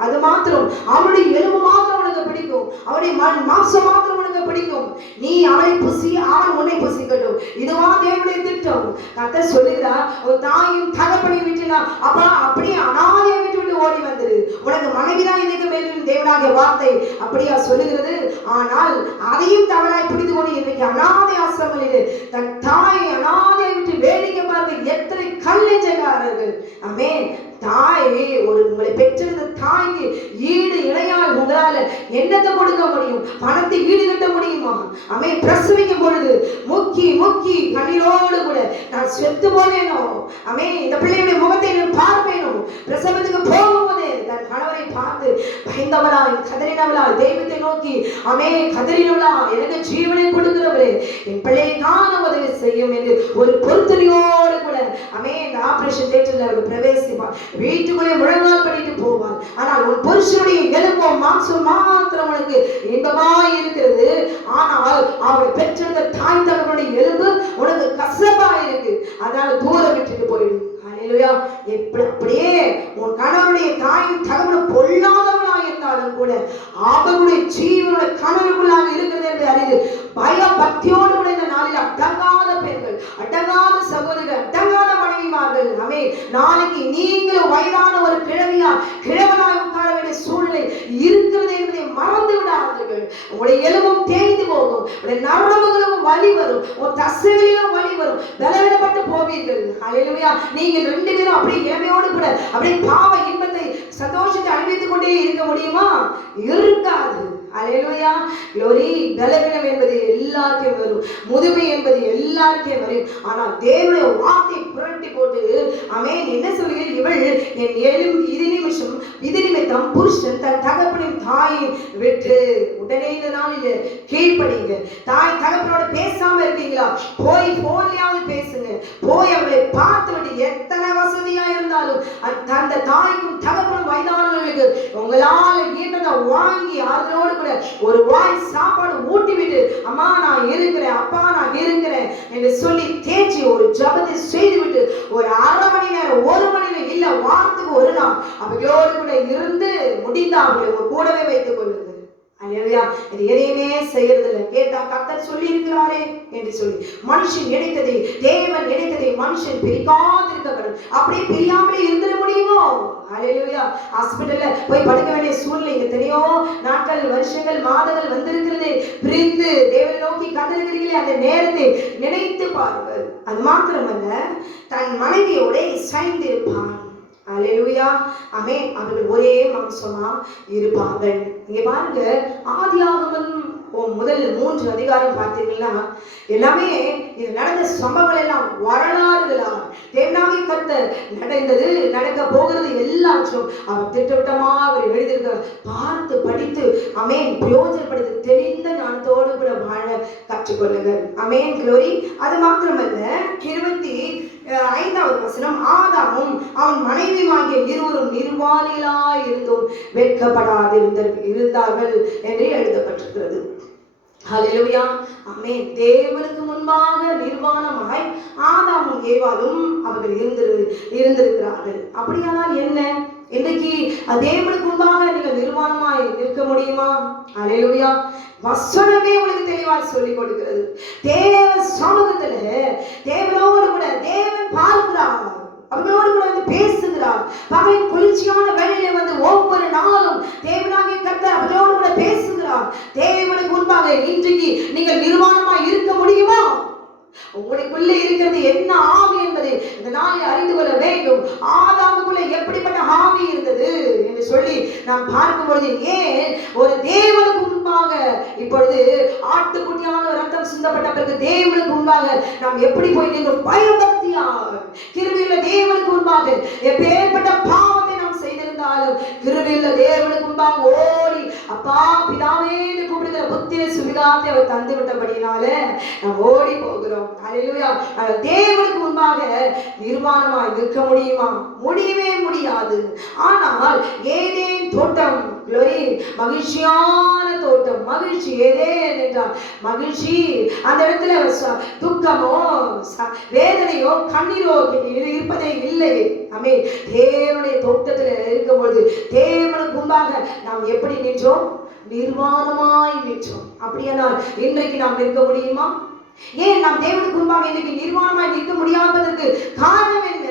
அது மாத்திரம் அவனுடைய எலும்பு மாத்திரம் அவனுக்கு பிடிக்கும், அவனுடைய மாம்சம் மாத்திரம் உனக்கு பிடிக்கும், நீ அவனை புசி, அவன் உன்னை புசிக்கட்டும். இதுவா தேவனுடைய திட்டம். கர்த்தர் சொல்லுகிறார், உன் தாயும் தகப்பனையும் விட்டு அப்பா அப்படியே அனாதையை விட்டு ஓடி வந்துரு, உனக்கு மனைவிதான் இன்னைக்கு மேலும் தேவனாகிய வார்த்தை அப்படியா சொல்லுகிறது. ஆனால் அதையும் தவறாய் பிடித்து கொண்டு இன்றைக்கு அனாதை ஆசிரமங்களில் தன் தாயை அனாதையை விட்டு வேடிக்கை பார்க்க எத்தனை கல்லெஞ்சக்காரர்கள். ஆமென். தாயே, ஒரு உங்களை பெற்றிருந்த தாய்க்கு ஈடு இணையால் உங்களால என்னத்தை கொடுக்க முடியும்? பணத்தை ஈடு கட்ட முடியுமா? ஆமென். பிரசவிக்கும் பொழுது முக்கி முக்கி கண்ணீரோடு கூட நான் செத்து போவேனோ, ஆமென், இந்த பிள்ளையுடைய முகத்தை நான் பார்ப்பேனோ, பிரசவத்துக்கு போகும்போது தன் கணவரை பார்த்து பயந்தவளாய் கதறினவளாய் தெய்வத்தை நோக்கி ஆமென் கதறினவளா, எனக்கு ஜீவனை கொடுக்கிறவரே என் பிள்ளையை காண உதவி செய்யும் என்று ஒரு பொருத்தனையோடு கூட ஆமென் இந்த ஆபரேஷன் தியேட்டர்ல அவர் பிரவேசிப்பார். வீட்டுக்குள்ளே முழங்கால் பண்ணிட்டு போவார். ஆனால் உன் புருஷனுடைய எலும்பும் மாம்சம் மாத்திரம் உனக்கு இன்பமாய் இருக்கிறது. ஆனால் அவளை பெற்றெடுத்த தாய் தகவனுடைய எலும்பு உனக்கு கசப்பா இருக்கு, அதனால தூரம் விட்டுட்டு போயிடு. ஹல்லேலூயா. அப்படியே உன் கணவனுடைய தாயும் தகவனும் பொல்லாதவளா இருந்தாலும் கூட அவனுடைய ஜீவனுடைய கணவனுக்குள்ளாக இருக்கிறது என்று அறிந்து பய பக்தியோடு கூட இந்த நாளில் அடங்காத பெண்கள், அடங்காத சகோதரர்கள், அடங்காத மனைவிமார்கள், ஆமென், நாளைக்கு நீங்களும் வயதான ஒரு கிழவனாய் உட்கார வேண்டிய சூழ்நிலை இருக்கிறது என்பதை மறந்து விடாதீர்கள். உங்களுடைய எலும்பும் தேய்ந்து போகும், உங்களுடைய நரம்புகளும் வலி வரும், உன் தசைகளிலும் வலி வரும், பலவீனப்பட்டு போவீர்கள். ஹல்லேலூயா. நீங்கள் ரெண்டு பேரும் அப்படியே இளமையோடு கூட அப்படியே பாவ இன்பத்தை சந்தோஷத்தை அனுபவித்துக் கொண்டே இருக்க முடியுமா? இருக்காது. ஹல்லேலூயா. க்ளோரி. பலவீனம் என்பது எல்லாருக்கும் வரும், முதுமை என்பது எல்லாருக்கும் வரும். ஆனால் தேவனுடைய வார்த்தை புரட்டி போட்டு ஆமென் என்ன சொல்லுகிறது? இவள் என் எலும் இது நிமிஷம் இது நிமித்தம் புருஷன் தன் தகப்பனின் தாயை விட்டு உடனே இந்த நாளில் கீழ்ப்படிங்க. தாய் தகப்பனோட பேசாம இருக்கீங்களா? போய் போன்லயாவது பேசுங்க. போய் அவளை பார்த்து விட்டு எத்தனை வசதியா இருந்தாலும் அந்த தாய்க்கும் தகப்பனும் வயதானவர்களுக்கு உங்களால் ஈன்றதை வாங்கி அதனோடு கூட ஒரு வாய் சாப்பாடு ஊட்டி விட்டு அம்மா நான் இருக்கிறேன், அப்பா நான் இருக்கிறேன் என்று சொல்லி தேய்ச்சி ஒரு ஜபத்தை செய்து விட்டு ஒரு அரை மணி நேரம், ஒரு மணி நேரம் இல்ல வாரத்துக்கு ஒரு நாள் அவர்களோடு கூட இருந்து முடிந்த அவர்களை உங்க கூடவே வைத்துக் கொள்ளுங்கள். அல்லேலூயா. இது எதையுமே செய்யறதில்ல. கேட்டா கர்த்தர் சொல்லி இருக்கிறாரே என்று சொல்லி மனுஷன் நினைத்ததை தேவன் நினைத்ததை மனுஷன் பிரிக்காதிருக்க அப்படியே பிரியாமலே இருந்துட முடியுமோ? அல்லேலூயா. ஹாஸ்பிட்டல்ல போய் படுக்க வேண்டிய சூழ்நிலை எத்தனையோ நாட்கள், வருஷங்கள், மாதங்கள் வந்திருக்கிறது. பிரிந்து தேவனை நோக்கி கண்டிருக்கிறீர்களே, அந்த நேரத்தை நினைத்து பாருங்கள். அது மாத்திரமல்ல, தன் மனைவியோட இசைந்து இருப்பான். அல்லேலூயா. ஆமென். அவர்கள் ஒரே மாம்சமா இருப்பார்கள். இங்க பாருங்க, ஆதியாகமம் முதல் 3 அதிகாரம் பார்த்தீங்கன்னா எல்லாமே இது நடந்த சம்பவங்கள் எல்லாம் வரலாறுகளா தேவனாகிய கர்த்தர் நடந்தது, நடக்க போகிறது எல்லாச்சும் அவர் திட்டவட்டமா அவர் எழுதியிருக்க பார்த்து படித்து ஆமென் பிரயோஜனப்படுத்தி தெரிந்த ஞானத்தோடு கூட வாழ கற்றுக்கொள்ளுங்கள். ஆமென். க்ளோரி. அது மாத்திரமல்ல, 25வது வசனம், ஆதாமும் அவன் மனைவியுமாகிய இருவரும் நிர்வாணிகளாய் இருந்தும் வெட்கப்படாதிருந்தார்கள் என்று எழுதப்பட்டிருக்கிறது. ஹல்லேலூயா. ஆமென். தேவனுக்கு முன்பாக நிர்வாணமாய் ஆதாமும் ஏவாளும் அவர்கள் இருந்திருக்கிறார்கள். அப்படியானால் என்ன? இன்றைக்கு தேவனுக்கு முன்பாக நீங்கள் நிர்வாணமாய் நிற்க முடியுமா? ஹல்லேலூயா. வசனமே உங்களுக்கு தெளிவாய் சொல்லிக் கொடுக்கிறது. தேவ சமூகத்துல தேவனோடு கூட தேவன் பார்க்கிறார், அவர்களோடு கூட வந்து பேசுகிறார். பகலின் குளிர்ச்சியான வேளையில வந்து ஒவ்வொரு நாளும் தேவனாகிய கர்த்தர் அவர்களோடு கூட பேசுகிறார். தேவனுக்கு முன்பாக இன்றைக்கு நீங்கள் நிர்வாணமாய் இருக்க முடியுமா? உங்களுக்குள்ளே இருக்கிறது என்ன ஆவி என்பதை இந்த நாளில் அறிந்து கொள்ள வேண்டும். ஆதாமுக்குள்ள எப்படிப்பட்ட ஆவி இருந்தது என்று சொல்லி நாம் பார்க்கும்பொழுது, ஏன் ஒரு தேவனுக்கு முன்பாக இப்பொழுது ஆட்டுக்குட்டியான ரத்தம் சிந்தப்பட்ட பிறகு தேவனுக்கு முன்பாக நாம் எப்படி போய் நின்றோம்? பயபக்தியால் கிருபையுள்ள தேவனுக்கு முன்பாக எப்பேற்பட்ட பாவத்தை நாம் செய்திருந்தாலும் கிருபையுள்ள தேவனுக்கு முன்பாக ஓடி அப்பா பிதாவே கூப்பிடுகிற புத்திர சுவிகாத்தை அவர் தந்து விட்டபடினால நாம் ஓடி போகிறோம். ஹல்லேலூயா. தேவனுக்கு முன்பாக நிர்வாணமாய் நிற்க முடியுமா? முடியவே முடியாது. ஆனால் ஏதேன் தோட்டம், க்ளோரி, மகிழ்ச்சியான தோட்டம். மகிழ்ச்சி ஏதேன் என்றால் மகிழ்ச்சி. அந்த இடத்துல துக்கமோ வேதனையோ கண்ணீரோ இருப்பதே இல்லை. ஆமென். தேவனுடைய தோட்டத்தில் இருக்கும்பொழுது தேவனுக்கு முன்பாக நாம் எப்படி நின்றோம்? நிர்வாணமாய் நின்றோம். அப்படியானால் இன்றைக்கு நாம் நிற்க முடியுமா? ஏன் நாம் தேவனுக்கு முன்பாக இன்னைக்கு நிர்வாணமாய் நிற்க முடியாததற்கு காரணம் என்ன?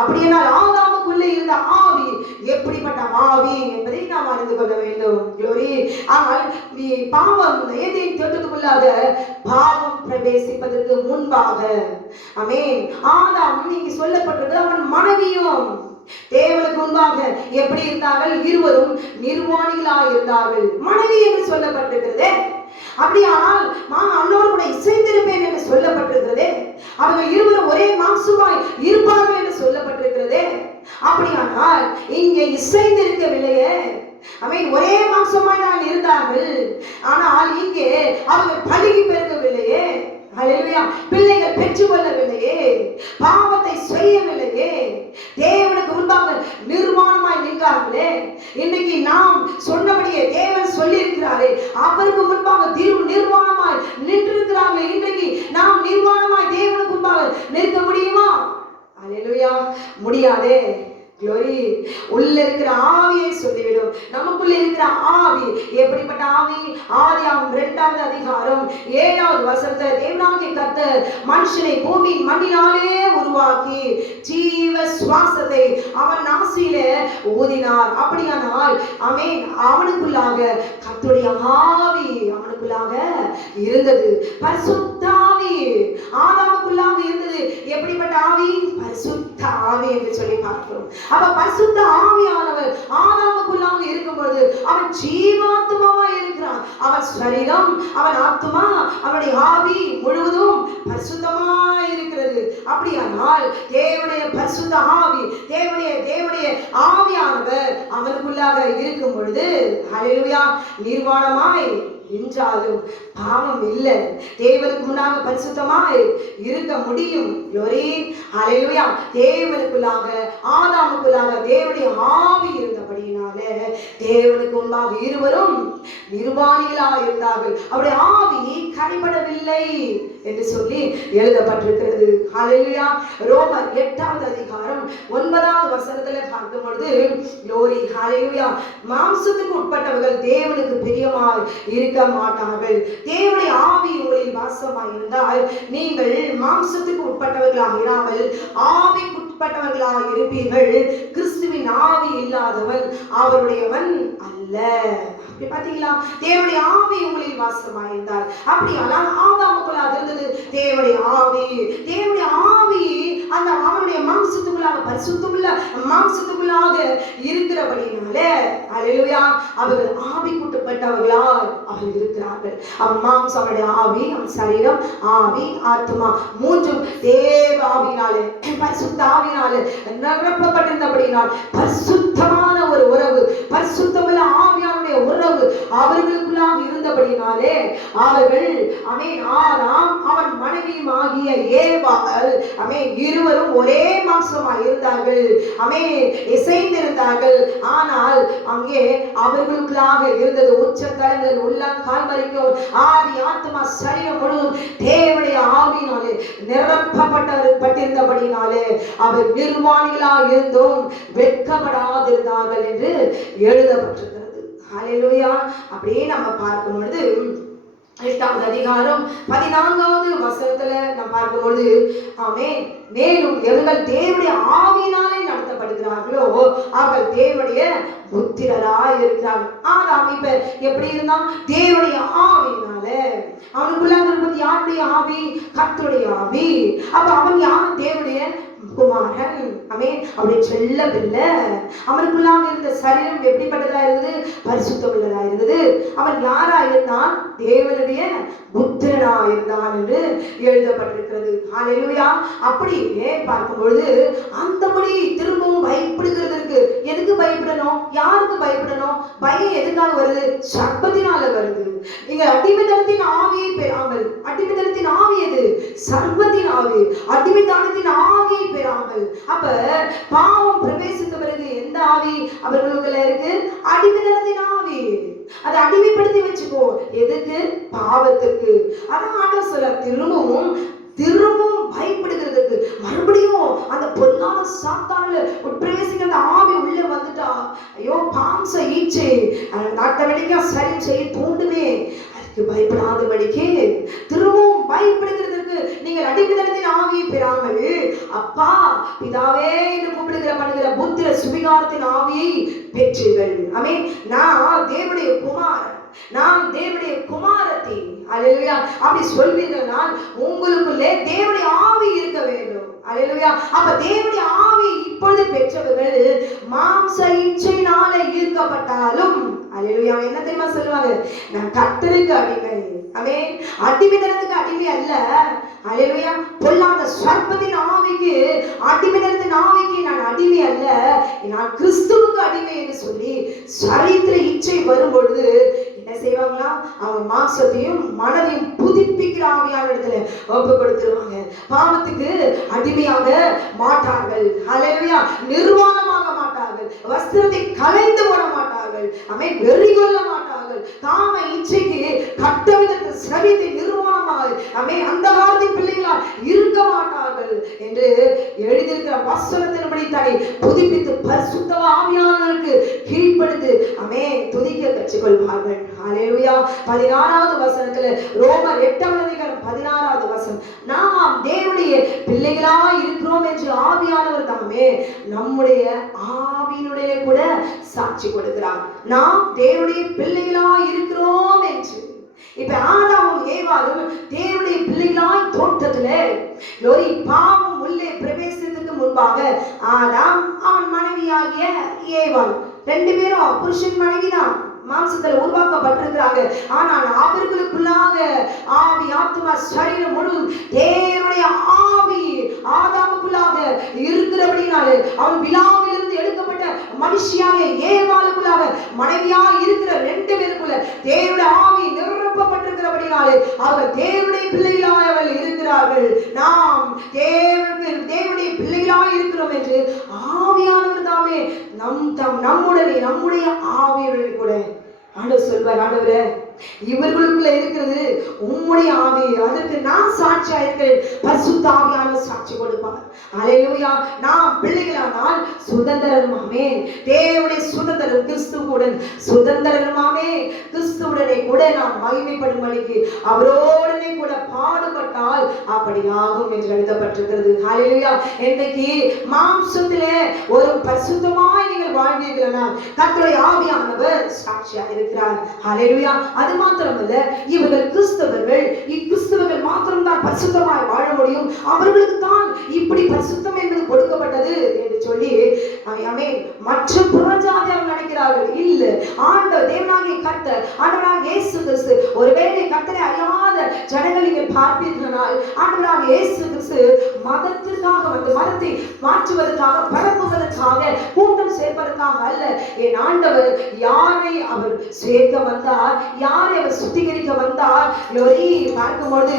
அப்படியானால் ஆதாமுக்குள்ளே இருந்த ஆவி எப்படிப்பட்ட ஆவி என்பதை நாம் அறிந்து கொள்ள வேண்டும். க்ளோரி. ஆனால் பாவம் ஏதேன் தோட்டத்துக்குள்ளாக பாவம் பிரவேசிப்பதற்கு முன்பாக ஆமென் ஆதாம் இங்கு சொல்லப்பட்டது அவன் மனைவியும் தேவனுக்கு முன்பாக எப்படி இருந்தார்கள்? இருவரும் நிர்வாணிகளாய் இருந்தார்கள். மனைவி என்று சொல்லப்பட்டிருக்கிறது. அப்படியானால் நான் அவனோடு கூட இசைந்திருப்பேன் என்று சொல்லப்பட்டிருக்கிறது. அவர்கள் இருவரும் ஒரே மாம்சமாய் இருப்பார்கள் என்று சொல்லப்பட்டிருக்கிறது. அப்படியானால் இங்கே இசைந்திருக்கவில்லையே. அவன் ஒரே மாம்சமாய் தான் இருந்தார்கள். ஆனால் இங்கே அவர்கள் பழுகி பெருகவில்லையே. ஹல்லேலூயா. பிள்ளைகள் பெற்றுக் கொள்ளவில்லையே, பாவத்தை செய்யவில்லையே, தேவனுக்கு முன்பாக நிர்வாணமாய் நின்றார்களே. இன்னைக்கு நாம் சொன்னபடியே தேவன் சொல்லி இருக்கிறாரே, அவருக்கு முன்பாக நிர்வாணமாய் நின்றிருக்கிறார்களே. இன்றைக்கு நாம் நிர்வாணமாய் தேவனுக்கு முன்பாக நிற்க முடியுமா? ஹல்லேலூயா. முடியாதே. க்ளோரி. உள்ள இருக்கிற ஆவியை சொல்லிவிடும். நமக்குள்ள இருக்கிற ஆவி எப்படிப்பட்ட ஆவி? ஆதியாகமம் 2வது அதிகாரம் 7வது வசனத்தை தேவனாகிய கர்த்தர் மனுஷனை பூமியின் மண்ணினாலே உருவாக்கி ஜீவ சுவாசத்தை அவன் நாசியிலே ஊதினார். அப்படியானால் ஆமென் அவனுக்குள்ளாக கர்த்தருடைய ஆவி அவனுக்குள்ளாக இருந்தது. பரிசுத்த ஆவி ஆதாமுக்குள்ளாக இருந்தது. எப்படிப்பட்ட ஆவி? பரிசுத்த ஆவி என்று சொல்லி பார்க்கிறோம். அப்ப பரிசுத்த ஆவியானவர் ஆதாமுக்குள்ளாக இருக்கும்போது அவன் ஜீவாத்மாவாய் இருக்கிறான். அவன் சரீரம், அவன் ஆத்மா, அவனுடைய ஆவி முழுவதும் பரிசுத்தமாய் இருக்கிறது. அப்படியானால் தேவனுடைய பரிசுத்த ஆவி, தேவனுடைய ஆவியானவர் அவனுக்குள்ளாக இருக்கும் பொழுது ஹல்லேலூயா நிர்வாணமாய் என்றாலும் பாவம் இல்லை. தேவனுக்கு முன்னாக பரிசுத்தமாய் இருக்க முடியும். க்ளோரி. ஹல்லேலூயா. தேவனுக்குள்ளாக ஆதாமுக்குள்ளாக தேவனுடைய ஆவி இருந்தபடியினாலே தேவனுக்கு முன்பாக இருவரும் நிர்வாணிகளாக இருந்தார்கள். அவருடைய ஆவி கரைபடவில்லை என்று சொல்லி எழுதப்பட்டிருக்கிறது. ஹல்லேலூயா. ரோமர் 8வது அதிகாரம் 9வது வசனத்துல பார்க்கும் பொழுது க்ளோரி. ஹல்லேலூயா. மாம்சத்துக்கு உட்பட்டவர்கள் தேவனுக்கு பிரியமாய் இருக்க மாட்டார்கள். தேவனுடைய ஆவி உங்களில் வாசமாய் இருந்தால் நீங்கள் மாம்சத்துக்கு உட்பட்டவர்களாக இராமல் ஆவிக்கு உட்பட்டவர்களாக இருப்பீர்கள். கிறிஸ்துவின் ஆவி இல்லாதவன் அவருடையவன் அல்ல. அப்படி பாத்தீங்களா? தேவனுடைய ஆவி உங்களில் வாசமாய் இருந்தால். அப்படியானால் ஆதாமுக்குள்ளாக இருந்தது தேவனுடைய ஆவி. தேவனுடைய ஆவி அந்த அவனுடைய மாம்சத்துக்குள்ளாக பரிசுத்தமுள்ள மாம்சத்துக்குள்ளாக இருக்கிறபடினாலே ஹல்லேலூயா அவர்கள் ஆவிக்குட்பட்டவர்களாய் அவர்கள் இருக்கிறார்கள். அவன் மாம்சம், அவனுடைய ஆவி, அவன் சரீரம், ஆவி, ஆத்மா மூன்றும் தேவ ஆவியினாலே பரிசுத்த ஆவியினாலே நிரப்பப்பட்டிருந்தபடினால் பரிசுத்தமான ஒரு உறவு, பரிசுத்தமுள்ள ஆவியானுடைய உறவு அவர்களுக்குள்ளாக இருந்தபடினாலே அவர்கள் ஆமென் ஆதாம் அவன் மனைவியும் ஆகிய ஏவாள் ஆமென் இருவரும் ஒரே மாம்சமாய் இருந்தார்கள். ஆமென் இசைந்திருந்தார்கள். ஆனால் அங்கே அவர்களுக்குள்ளாக இருந்தது உச்சத்தலங்கள் உள்ளங்கால் வரைக்கும் ஆவி, ஆத்மா, சரீரம் முழுவதும் தேவனுடைய ஆவியினாலே நிரப்பப்பட்டிருந்தபடினாலே அவர் நிர்வாணிகளாக இருந்தும் வெட்கப்படாதிருந்தார்கள் என்று எழுதப்பட்டிருக்கிறது. ஹல்லேலூயா. அப்படியே நம்ம பார்க்கும் பொழுது 8வது அதிகாரம் 14வது வசனத்துல நம்ம பார்க்கும்பொழுது ஆமென் மேலும் எவர்கள் தேவனுடைய ஆவியினாலே நடத்தப்படுகிறார்களோ அவர்கள் தேவனுடைய புத்திரராய் இருக்கிறார்கள். ஆதாம் இப்ப எப்படி இருந்தான்? தேவனுடைய ஆவியினாலே. அவனுக்குள்ளாக இருப்பது யாருடைய ஆவி? கர்த்தருடைய ஆவி. அப்ப அவன் யார்? தேவனுடைய குமாரன். ஆமென். அவருடைய செல்ல பிள்ளை. அவனுக்குள்ளாக இருந்த சரீரம் எப்படிப்பட்டதா இருந்தது? பரிசுத்தம் உள்ளதா இருந்தது. அவன் யாரா இருந்தான்? தேவனுடைய புத்திரனா இருந்தான் என்று எழுதப்பட்டிருக்கிறது. ஹல்லேலூயா. அப்படியே பார்க்கும்பொழுது அந்தபடி திரும்பவும் பயப்படுகிறதற்கு எதுக்கு பயப்படணும்? யாருக்கு பயப்படணும்? பயம் எதுக்காக வருது? சர்ப்பத்தினால வருது. நீங்க அடிமைத்தனத்தின் ஆவியை பெறாமல், அடிமைத்தனத்தின் ஆவி எது? சர்ப்பத்தின் ஆவி. அடிமைத்தனத்தின் ஆவியை பெறாமல். அப்ப பாவம் பிரவேசித்த பிறகு எந்த ஆவி அவர்களுக்குள்ள இருக்கு? அடிமைத்தனத்தின் ஆவி. அதை அடிமைப்படுத்தி வச்சுக்கோ. எதுக்கு? பாவத்துக்கு. அதான் ஆண்டவர் சொல்ல திரும்பவும் பயப்படுகிறதுக்கு மறுபடியும் அந்த பொல்லாத சாத்தான்ல உட்பிரவேசிக்கிற அந்த ஆவி உள்ளே வந்துட்டா ஐயோ பாம்ச ஈச்சை ஆட்டோமேட்டிக்கா சரி செய்ய தூண்டுமே பயப்படாதபடிக்கு திரும்பவும் பயப்படுகிறதற்கு நீங்கள் அடிமைத்தனத்தின் ஆவியை பெறாமல் அப்பா பிதாவே என்று கூப்பிடுகிற பண்ணுகிற புத்திர சுவிகாரத்தின் ஆவியை பெற்றீர்கள். ஆமென். நான் தேவனுடைய குமாரன், நான் தேவனுடைய குமாரத்தி. அல்லேலூயா. அப்படி சொல்வீர்கள்னால் உங்களுக்குள்ளே தேவனுடைய ஆவி இருக்க வேண்டும். அல்லேலூயா. அப்ப தேவனுடைய ஆவி இப்பொழுது பெற்றவர்கள் மாம்ச இச்சையினாலே ஈர்க்கப்பட்டாலும், அல்லேலூயா, என்ன தெரியுமா சொல்லுவாங்க? நான் கர்த்தருக்கு அடிமை. ஆமென். அடிமைத்தனத்துக்கு அடிமை அல்ல. அல்லேலூயா. பொல்லாத சர்ப்பத்தின் ஆவிக்கு, அடிமைத்தனத்தின் ஆவிக்கு நான் அடிமை அல்ல, நான் கிறிஸ்துவுக்கு அடிமை என்று சொல்லி சரித்திர இச்சை வரும் பொழுது என்ன செய்வாங்களா? அவங்க மாம்சத்தையும் மனதையும் புதுப்பிக்கிற ஆவியான இடத்துல ஒப்பு கொடுத்துருவாங்க. பாவத்துக்கு அடிமையாக மாட்டார்கள். அல்லேலூயா. நிர்வாணமாக மாட்டார்கள். வஸ்திரத்தை கலைந்து போட மாட்டார்கள். ஆமென். வெறி கொள்ள மாட்டார்கள். காம இச்சைக்கு கட்டவிதத்தை சரீரத்தை நிர்வாணமாக, ஆமென், அந்த காலத்தின் பிள்ளைகளால் இருக்க மாட்டார்கள் என்று எழுதியிருக்கிற வசனத்தின்படி தன்னை புதுப்பித்து பரிசுத்த ஆவியானவருக்கு கீழ்ப்படுத்து, ஆமென், துதிக்க கற்றுக்கொள்வார்கள். அல்லேலூயா. 16வது வசனத்துல, ரோமர் 8ஆம் அதிகாரம் 16வது வசனம், நாம் தேவனுடைய பிள்ளைகளா இருக்கிறோம் என்று ஆவியானவர் தாமே நம்முடைய ஆவியினுடைய கூட சாட்சி கொடுக்கிறார். நாம் தேவனுடைய பிள்ளைகளா இருக்கிறோம் என்று. இப்ப ஆதாமும் ஏவாளும் தேவனுடைய பிள்ளைகளாய் தோட்டத்திலே லோரி பாவம் உள்ளே பிரவேசித்ததுக்கு முன்பாக ஆதாம் அவன் மனைவியாகிய ஏவாள் ரெண்டு பேரும் புருஷன் மனைவிதான், மாம்சத்தில் உருவாக்கப்பட்டிருக்கிறாங்க. ஆனால் அவர்களுக்குள்ளாக ஆவி, ஆத்மா, சரீரம் முழுவதும் தேவனுடைய ஆவி ஆதாமுக்குள்ளாக இருக்கிறபடினாலே அவன் விலாவிலிருந்து எடுக்கப்பட்ட மனுஷியாக ஏவாளுக்குள்ளாக மனைவியா இருக்கிற ரெண்டு பேருக்குள்ள தேவனுடைய ஆவி நிரப்பப்பட்டிருக்கிறபடினாலே அவர் தேவனுடைய பிள்ளைகளாக அவர்கள் இருக்கிறார்கள். நாம் தேவனுடைய பிள்ளைகளாக இருக்கிறோம் என்று ஆவியானவர் தாமே நம்முடைய ஆவியுடன் கூட ஆண்டவர் சொல்வார், ஆண்டவரே இவர்களுக்குள்ள இருக்கிறது உம்முடைய ஆவி, அதற்கு நான் சாட்சியா இருக்கிறேன். பரிசுத்த ஆவியானவர் சாட்சி கொடுப்பார். அல்லேலூயா. நாம் பிள்ளைகளானால் சுதந்திரமாமே, தேவனுடைய சுதந்திரம் கிறிஸ்துவுடன் சுதந்திரமாமே, கிறிஸ்துவுடனே கூட நாம் மகிமைப்படும்படிக்கு அவரோடனே கூட பாடுபட்டால் அப்படி ஆகும் என்று எழுதப்பட்டிருக்கிறது. அல்லேலூயா. இன்றைக்கு மாம்சத்திலே ஒரு பரிசுத்தமாய் நீங்கள் வாழ்வீர்களானால் கர்த்தருடைய ஆவியானவர் சாட்சியாக இருக்கிறார். அல்லேலூயா. அது மாத்திரமல்ல, இவர்கள் கிறிஸ்தவர்கள் மாத்திரம்தான் பரிசுத்தமாய் வாழ முடியும், அவர்களுக்கு தான் இப்படி பரிசுத்தம் என்பது கொடுக்கப்பட்டது என்று சொல்லி மற்ற புறஜாதியார் நினைக்கிறார்கள். இல்ல, ஆண்டவர் தேவனாகிய கர்த்தர், ஆண்டவராகிய இயேசு கிறிஸ்து, ஒருவேளை கர்த்தரை அறியாத ஜனங்கள் நீங்கள் பார்ப்பீர்களானால் ஆண்டவராகிய இயேசு கிறிஸ்து மதத்திற்காக வந்து மதத்தை மாற்றுவதற்காக, பரப்புவதற்காக, கூட்டம் சேர்ப்பதற்காக அல்ல. என் ஆண்டவர் யாரை அவர் சேர்க்க வந்தார், யாரை அவர் சுத்திகரிக்க வந்தார், பார்க்கும்போது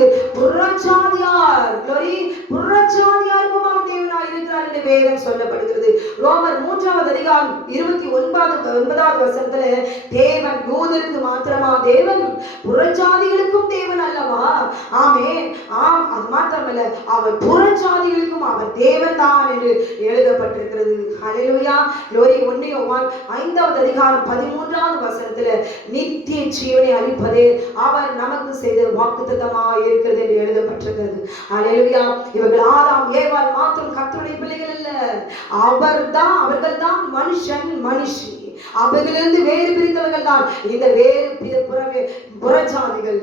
புறஜாதியாருக்கும் அவர் தேவனாய் இருக்கிறார் என்று வேதம் சொல்லப்படுகிறது. ரோமர் 3ஆம் அதிகாரம் 29வது வசனத்துல, தேவன் யூதருக்கு மாத்திரமா தேவன், புறஜாதிகளுக்கும் தேவன் அல்லவா? ஆமென். ஆம், அது மாத்திரமல்ல, அவர் புறஜாதிகளுக்கும் அவர் தேவன் தான் என்று எழுதப்பட்டிருக்கிறது. ஹல்லேலூயா. 1 யோவான் 5வது அதிகாரம் 13வது வசனத்துல, நித்திய ஜீவனை அளிப்பதே அவர் நமக்கு செய்த வாக்குத்தத்தமாய் இருக்கிறது என்று எழுதப்பட்டிருக்கிறது. ஹல்லேலூயா. இவர்கள் ஆதாம் ஏவாள் மாத்திரம் கர்த்தருடைய பிள்ளைகள் அல்ல, அவர்கள் தான் மனுஷன், மனுஷி. அவர்களிலிருந்து வேறு பிரிந்தவர்கள் தான் இந்த வேறு புறஜாதிகள்.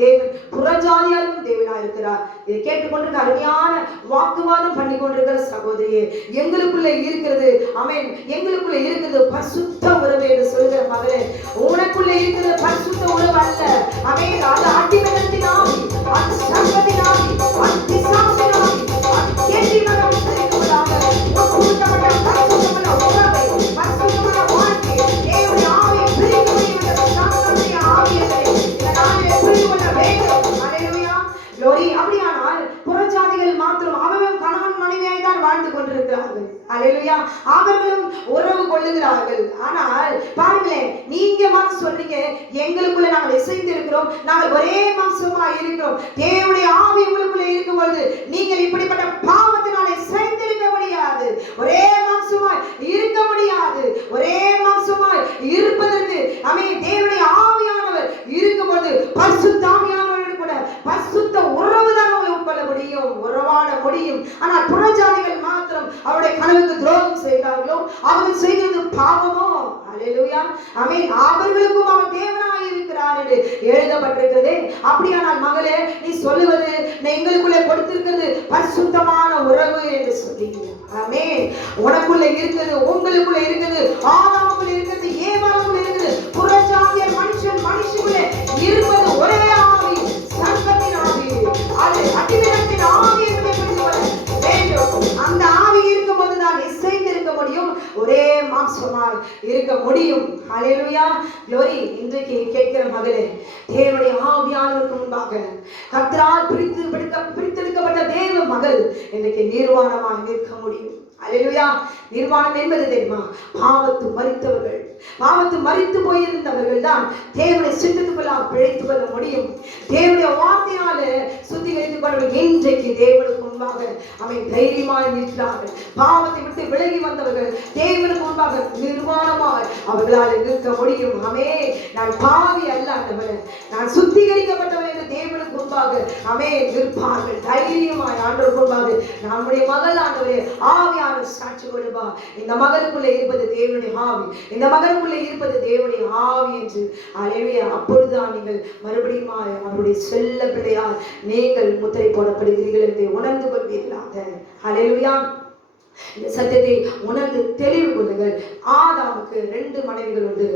தேவன் புறஜாதியாருக்கும் தேவனா இருக்கிறார். இதை கேட்டுக்கொண்டிருக்க அருமையான வாக்குவாதம் பண்ணி கொண்டிருக்கிற சகோதரியே, எங்களுக்குள்ள இருக்கிறது எங்களுக்குள்ள இருக்கிறது பரிசுத்த உறவு என்று சொல்கிற மகளே, உனக்குள்ள இருக்கிறது பரிசுத்த உறவு அல்ல. அது அடிமைத்தனத்தின் ஆவி, அது சர்ப்பத்தின் ஆவி, அது பிசாசின் ஆவி, அது கேட்டினால் அனுசரிக்கப்படாத கூட்டப்பட்ட பரிசுத்தமான உறவை, பரிசுத்தமான வாழ்க்கை, தேவனுடைய ஆவியை பிரிக்க முடியும். சாத்தானுடைய ஆவியை இந்த நாளில் புரிந்து கொள்ள வேண்டும். அல்லேலூயா. அப்படியானால் புறஜாதிகள் மாத்திரம் அவர்களும் கணவன் மனைவியாய் தான் வாழ்ந்து கொண்டிருக்கிறார்கள். அல்லேலூயா. அவர்களும் உறவு கொள்ளுகிறார்கள். ஆனால் பாருங்களேன், நீங்க மாத்திரம் சொல்றீங்க எங்களுக்குள்ள நாங்கள் இசைந்து இருக்கிறோம், நாங்கள் ஒரே மாம்சமா இருக்கிறோம். தேவனுடைய ஆவி உங்களுக்குள்ள இருக்கும் பொழுது நீங்கள் இப்படிப்பட்ட பாவத்தினாலே இசைந்து இருக்க முடியாது, ஒரே மாம்சமாய் இருக்க முடியாது. ஒரே மாம்சமாய் இருப்பதற்கு தேவனுடைய ஆவியானவர் இருக்கும் பொழுது ஆனால் புறஜாதிகள் மாத்திரம் அவருடைய கனவுக்கு துரோகம் செய்கிறார்களோ அவர்கள் செய்கிறது பாவமோ. அல்லேலூயா, ஆமென். அவர்களுக்கும் அவர் தேவனாய் இருக்கிறார் என்று எழுதப்பட்டிருக்கிறது. அப்படியானால் மகளே, நீ சொல்லுவது எங்களுக்குள்ளே கொடுத்திருக்கிறது பரிசுத்தமான உறவு என்று சொல்லுகிறீங்க. ஆமென். உனக்குள்ள இருக்குது, உங்களுக்குள்ள இருக்குது, ஆதாமுக்குள்ள இருக்குது, ஏவாளுக்குள்ள இருக்குது, புறஜாதிய மனுஷனுக்குள்ளே இருப்பது ஒரே ஆவி, சர்ப்பத்தின் ஆவி. அது அடிமைத்தனத்தின் ஆவி என்பதை புரிந்து கொள்ள வேண்டும். அந்த ஆவி இருக்கும் போதுதான் இசைந்து இருக்க முடியும், ஒரே மாம்சமாய் இருக்க முடியும். ஹல்லேலூயா, க்ளோரி. இன்றைக்கு கேட்கிற மகளே, தேவனுடைய ஆவியானவருக்கு முன்பாக கர்த்தரால் பிரித்தெடுக்கப்பட்ட தேவ மகள் இன்றைக்கு நிர்வாணமாக நிற்க முடியும். அல்லேலூயா. நிர்வாணம் என்பது தெரியுமா? பாவத்து மரித்தவர்கள், பாவத்து மரித்து போயிருந்தவர்கள் தான் தேவனுடைய சித்தத்துக்குள்ளாக பிழைத்துக் கொள்ள முடியும். தேவனுடைய வார்த்தையால சுத்திகரித்துக் கொள்ள இன்றைக்கு தேவனுக்கு முன்பாக அவன் தைரியமாய் நிற்கிறார்கள். பாவத்தை விட்டு விலகி வந்தவர்கள் தேவனுக்கு முன்பாக நிர்வாணமாய் அவர்களால் நிற்க முடியும். ஆமே, நான் பாவி அல்ல ஆண்டவரே, நான் சுத்திகரிக்கப்பட்டவன் என்று தேவனுக்கு முன்பாக ஆமே நிற்பார்கள் தைரியமாய். ஆண்டவர் முன்பாக நம்முடைய மகள் ஆண்டவரே ஆவியான சாட்சி கொடுப்பா, இந்த மகனுக்குள்ளே இருப்பது தேவனுடைய ஆவி, இந்த மகனுக்குள்ளே இருப்பது தேவனுடைய ஆவி என்று. அல்லேலூயா. அப்பொழுதுதான் நீங்கள் மறுபடியும் அவருடைய செல்ல பிள்ளையால் நீங்கள் முத்திரை போடப்படுகிறீர்கள் என்று உணர்ந்து கொள்வீர்களாக. அல்லேலூயா. இந்த சத்தியத்தை உணர்ந்து தெளிவு கொள்ளுங்கள். ஆதாமுக்கு 2 மனைவிகள் உண்டு.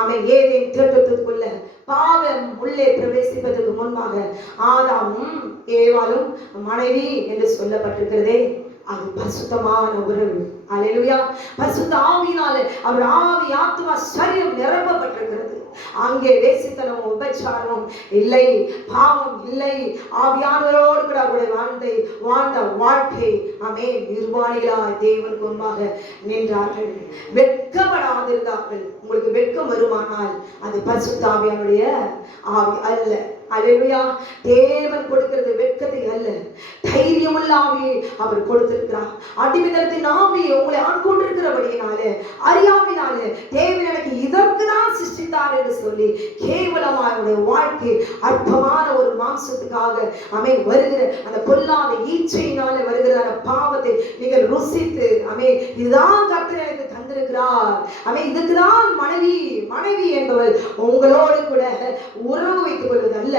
அவன் ஏதேன் தோட்டத்துக்குள்ள பாவம் உள்ளே பிரவேசிப்பதற்கு முன்பாக ஆதாமும் ஏவாளும் மனைவி என்று சொல்லப்பட்டிருக்கிறதே, அது பரிசுத்தமான உறவு. அல்லேலூயா. பரிசுத்த ஆவியினாலே அவர் ஆவி ஆத்துமா சரீரம் நிரப்பப்பட்டிருக்கிறது. அங்கே வேசித்தனம் உபச்சாரம் இல்லை, பாவம் இல்லை. ஆவியானவரோடு கூட அவருடைய வாழ்ந்த வாழ்க்கை ஆமே நிர்வாணிகளாய் தேவனுக்கு முன்பாக நின்றார்கள், வெட்கப்படாதிருந்தார்கள். உங்களுக்கு வெட்கம் வருமானால் அது பரிசுத்த ஆவியானுடைய ஆவி அல்ல. அல்லேலூயா. தேவன் கொடுக்கிறது வெட்கத்தை அல்ல, தைரியமுள்ள ஆவியை அவர் கொடுத்திருக்கிறார். அடிமைத்தனத்தின் ஆவி உங்களை ஆட்கொண்டிருக்கிறபடியினாலே அறியாமையினாலே தேவன் எனக்கு இதற்கு தான் சிருஷ்டித்தார் என்று சொல்லி கேவலமாக உங்களுடைய வாழ்க்கை அற்பமான ஒரு மாம்சத்துக்காக அமை வருகிற அந்த பொல்லாத ஈச்சையினாலே வருகிற அந்த பாவத்தை நீங்கள் ருசித்து அமே இதுதான் கர்த்தர் எனக்கு தந்திருக்கிறார், அமே இதுக்குதான் மனைவி என்பவர் உங்களோடு கூட உறவு வைத்துக் கொள்வது அல்ல,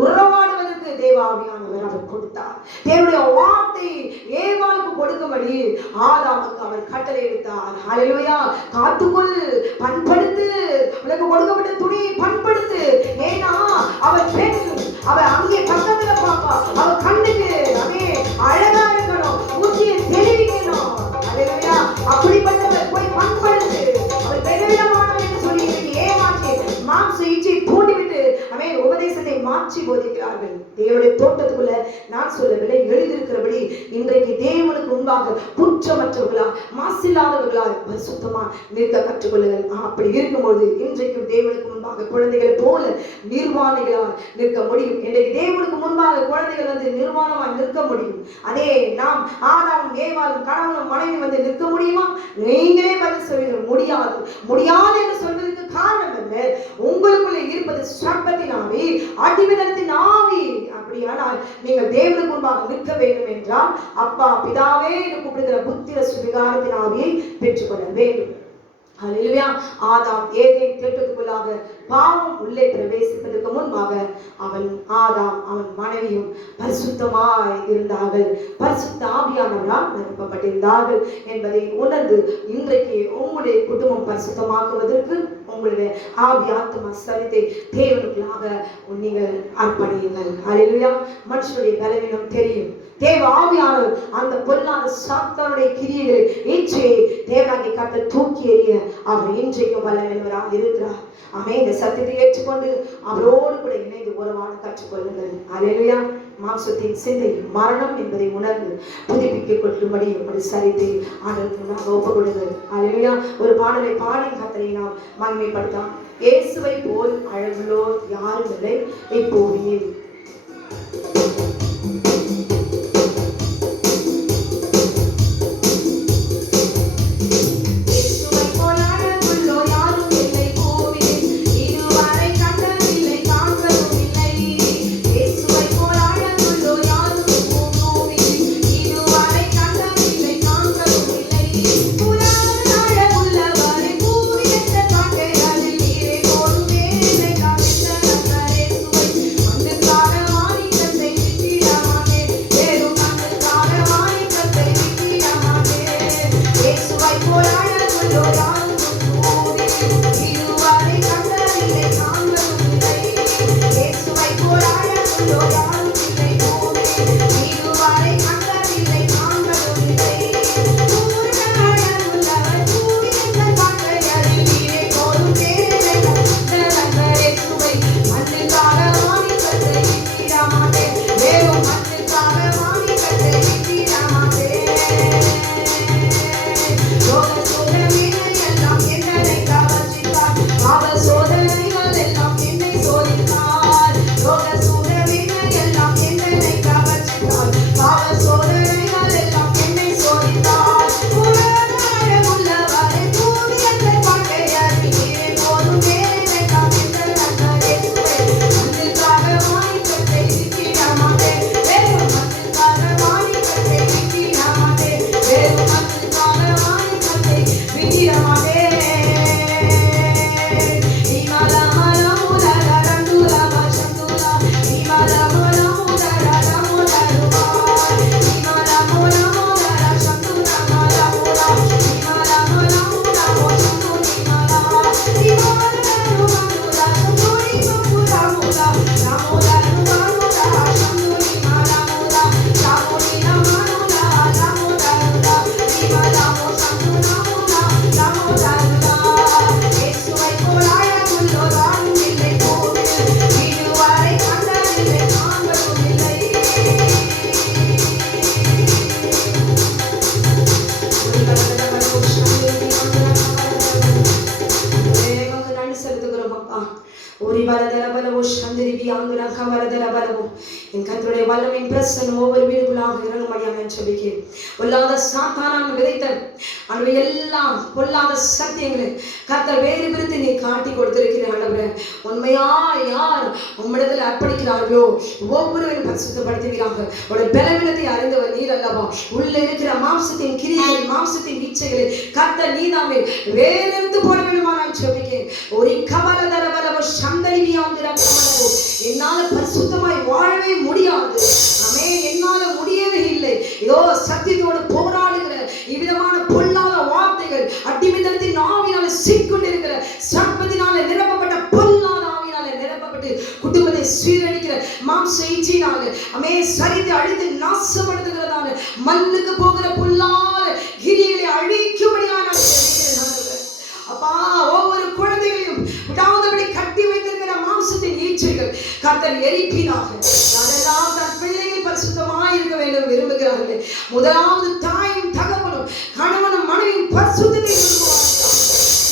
உறவாடுவதற்கு தேவாவியானவர் அவர் கொடுத்தார். தேவனுடைய வார்த்தை ஏவாளுக்கு கொடுக்கும்படி ஆதாமுக்கு அவர் கட்டளை எடுத்தார். ஹல்லேலூயா. காத்துக்குள் பண்படுத்து, உனக்கு கொடுக்கப்பட்ட துணியை பண்படுத்து. ஏன்னா அவர் பெண், அவர் அங்கே பக்கத்துல பாப்பா, அவர் கண்ணுக்கு அதே அழகா இருக்கணும், புத்தியை தெளிவிக்கணும். ஹல்லேலூயா. அப்படிப்பட்டவர் போய் பண்படுத்து. அவர் பெருவிதமானவர் என்று சொல்லி ஏமாற்றி மாம்ச இச்சை தூண்டிவிட்டு அவன் உபதேசத்தை மாற்றி போதிக்கிறார்கள். தேவனுடைய தோட்டத்துக்குள்ள நான் சொல்லவில்லை, எழுதியிருக்கிறபடி இன்றைக்கு தேவனுக்கு முன்பாக குற்றமற்றவர்களா மாசில்லாதவர்களா பரிசுத்தமா நிற்க கற்றுக்கொள்ளுங்கள். அப்படி இருக்கும்போது இன்றைக்கும் தேவனுக்கு முன்பாக குழந்தைகளை போல நிர்வாணிகளா நிற்க முடியும். இன்றைக்கு தேவனுக்கு முன்பாக குழந்தைகள் வந்து நிர்வாணமாய் நிற்க முடியும். அதே நாம் ஆதாமும் ஏவாளும் கணவனும் மனைவி வந்து நிற்க முடியுமா? நீங்களே பதில் சொல்லுங்கள், முடியாது என்று சொல்வதற்கு காரணம் என்ன? உங்களுக்குள்ள இருப்பது சர்ப்பத்தின் ஆவி, அடிமைத்தனத்தின் ஆவி. அப்படியானால் நீங்கள் தேவனுக்கு முன்பாக நிற்க வேண்டும் என்றால் அப்பா பிதாவே என்று கூப்பிடுகிற புத்திர சுவிகாரத்தின் ஆவியை பெற்றுக்கொள்ள வேண்டும். ஹல்லேலூயா. ஆதாம் ஏதேன் தோட்டத்துக்குள்ளாக பாவம் உள்ளே பிரவேசிப்பதற்கு முன்பாக ஆதாம் அவன் மனைவியும் பரிசுத்தமாய் இருந்தார்கள், பரிசுத்த ஆவியானவரால் நிரப்பப்பட்டிருந்தார்கள் என்பதை உணர்ந்து இன்றைக்கு உங்களுடைய குடும்பம் பரிசுத்தமாக்குவதற்கு உங்களுடைய ஆவி ஆத்மா சரீரத்தை தேவனுக்குள்ளாக நீங்கள் அர்ப்பணியுங்கள். ஹல்லேலூயா. மனுஷனுடைய பலவீனம் தெரியும், தேவ ஆவியானவர் அந்த பொல்லாத சாத்தானுடைய கிரியைகளை இச்சையை தேவனாகி கர்த்தர் தூக்கி எறிய அவர் இன்றைக்கும் வல்லவராக இருக்கிறார். ஆமே, இந்த சத்தியத்தை ஏற்றுக்கொண்டு அவரோடு கூட இணைந்து உறவாட கற்றுக்கொள்ளுங்கள். அல்லேலூயா. மாம்சத்தின் சிந்தை மரணம் என்பதை உணர்ந்து புதுப்பிக்க கொள்ளும்படி உங்களுடைய சரித்தை ஆண்டவருக்கு ஒப்புக் கொடுங்கள். அல்லேலூயா. ஒரு பாடலை பாடி கர்த்தரை நாம் மகிமைப்படுத்தலாம். இயேசுவை போல் அழகுள்ளோர் யாரும் இல்லை இப்போது. என் கர்த்தருடைய வல்லமையின் பிரசன்னம் ஒவ்வொரு வீடுகளாக இறங்கும்படியாக ஜெபிக்கிறேன். பொல்லாத சாத்தானான் விதைத்த ஆண்டவரே எல்லா பொல்லாத சத்தியங்களை கர்த்தர் வேறு பிரித்து நீ காட்டி கொடுத்திருக்கிறீர் ஆண்டவரே. உண்மையா யார் உம்மிடத்தில் அர்ப்பணிக்கிறார்களோ ஒவ்வொருவரும் பரிசுத்தப்படுத்துவீராக. உடைய பலவீனத்தை அறிந்தவர் நீர் அல்லவா. உள்ள இருக்கிற மாம்சத்தின் கிரியைகள் மாம்சத்தின் இச்சைகளை கர்த்தர் நீதாமே வேறெடுத்து போட வேண்டுமானால் ஜெபிக்கிறேன். ஒரு கவலதர வலவோ சந்தலிவியாந்திர கமலவோ என்னால பரிசுத்தமாய் வாழவே முடியாது. ஆமென். என்னால முடியவே இல்லை. இதோ சத்தியத்தோடு போராடுகிற இவ்விதமான பொல்லாத வார்த்தைகள் அடிமைத்தனத்தின் ஆவியால சிக்கொண்டிருக்கிற சர்ப்பத்தினால நிரப்பப்பட்ட பொல்லாத ஆவியால நிரப்பப்பட்டு குடும்பத்தை சீரழிக்கிற மாம்ச இச்சையினால சரித்தை அழித்து நாசப்படுத்துகிறதான மண்ணுக்கு போகிற பொல்லாத கிரியைகளை அழிக்கும்படியான அப்பா ஒவ்வொரு குழந்தைகளையும் விடாதபடி கட்டி வைத்திருக்கிற மாம்சத்தின் ஈச்சைகள் கர்த்தர் எரிப்பினாக. அதெல்லாம் தன் பிள்ளைகள் பரிசுத்தமாய் இருக்க வேண்டும் விரும்புகிறார்களே. முதலாவது தாயும் தகவலும் கணவனும் மனைவியும் பரிசுத்தத்தை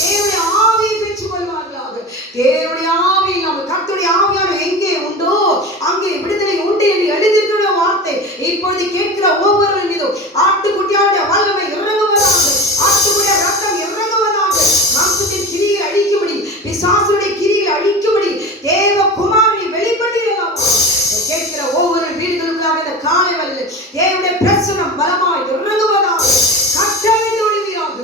தேவனுடைய ஆவியை பெற்றுக் கொள்வார்களாக. தேவனுடைய ஆவி நம்ம கர்த்தருடைய ஆவியான எங்கே உண்டோ அங்கே விடுதலை உண்டு என்று எழுதியிருக்கிற வார்த்தை இப்பொழுது கேட்கிற ஒவ்வொரு மீதும் ஆட்டுக்குட்டியாருடைய வல்லமை இறங்குவதாக. ஆட்டுக்குட்டிய ரத்தம் இறங்குவதாக. மாம்சத்தின் கிரியை அழிக்கும்படி பிசாசுடைய கிரியை அழிக்கும்படி தேவ குமாரனை வெளிப்படுகிறார். கேட்கிற ஒவ்வொரு வீடுகளுக்காக இந்த காலை வல்ல தேவனுடைய பிரசன்னம் பலமாய் இறங்குவதாக. கட்டளைந்து ஒளிவீராக.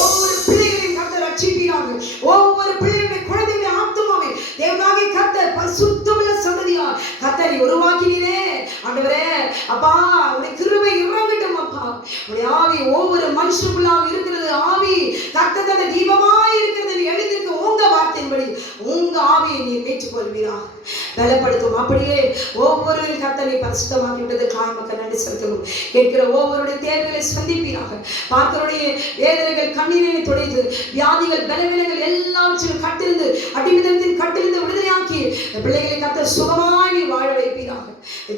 ஒவ்வொரு பிள்ளைகளையும் கர்த்தர் ரட்சிப்பீராக. ஒவ்வொரு பிள்ளைகளுடைய குழந்தைகளுடைய ஆத்துமாவை தேவனாகிய கர்த்தர் பரிசுத்தமுள்ள சந்ததியார் கர்த்தரை உருவாக்கினீரே ஆண்டவரே. அப்பா உடைய கிருபை இறங்கட்டும் அப்பா. உடைய ஆவி ஒவ்வொரு மனுஷனுக்குள்ளாக இருக்கிறது. ஆவி கர்த்தர் தந்த தீபமாய் இருக்கிறது எழுதியிருக்க உங்க வார்த்தையின்படி உங்க ஆவியை நீர் ஏற்றுக் கொள்வீராக. பலப்படுத்தும். அப்படியே ஒவ்வொருவரும் கர்த்தரை பரிசுத்தமாக்கி விட்டது மக்கள் நன்றி செலுத்தவும். கேட்கிற ஒவ்வொருடைய தேர்வுகளை சந்திப்பீராக. பார்க்கிறோடைய வேதனைகள் கண்ணீரை துடைத்து வியாதிகள் பலவீனங்கள் எல்லாவற்றிலும் கட்டிருந்து அடிமைத்தனத்தின் கட்டிலிருந்து விடுதலையாக்கி பிள்ளைகளை கர்த்தர் சுகமாய் நீ வாழ வைப்பீராக.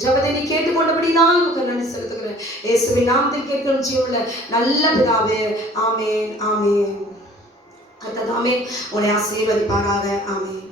ஜெபத்தை நீ கேட்டுக்கொண்டபடினால் மக்கள் நன்றி செலுத்துகிறேன். இயேசுவின் நாமத்தில் கேட்கும் ஜீவனுள்ள நல்ல பிதாவே. ஆமென் ஆமென். கர்த்தர் தாமே உன்னை ஆசீர்வதிப்பாராக. ஆமென்.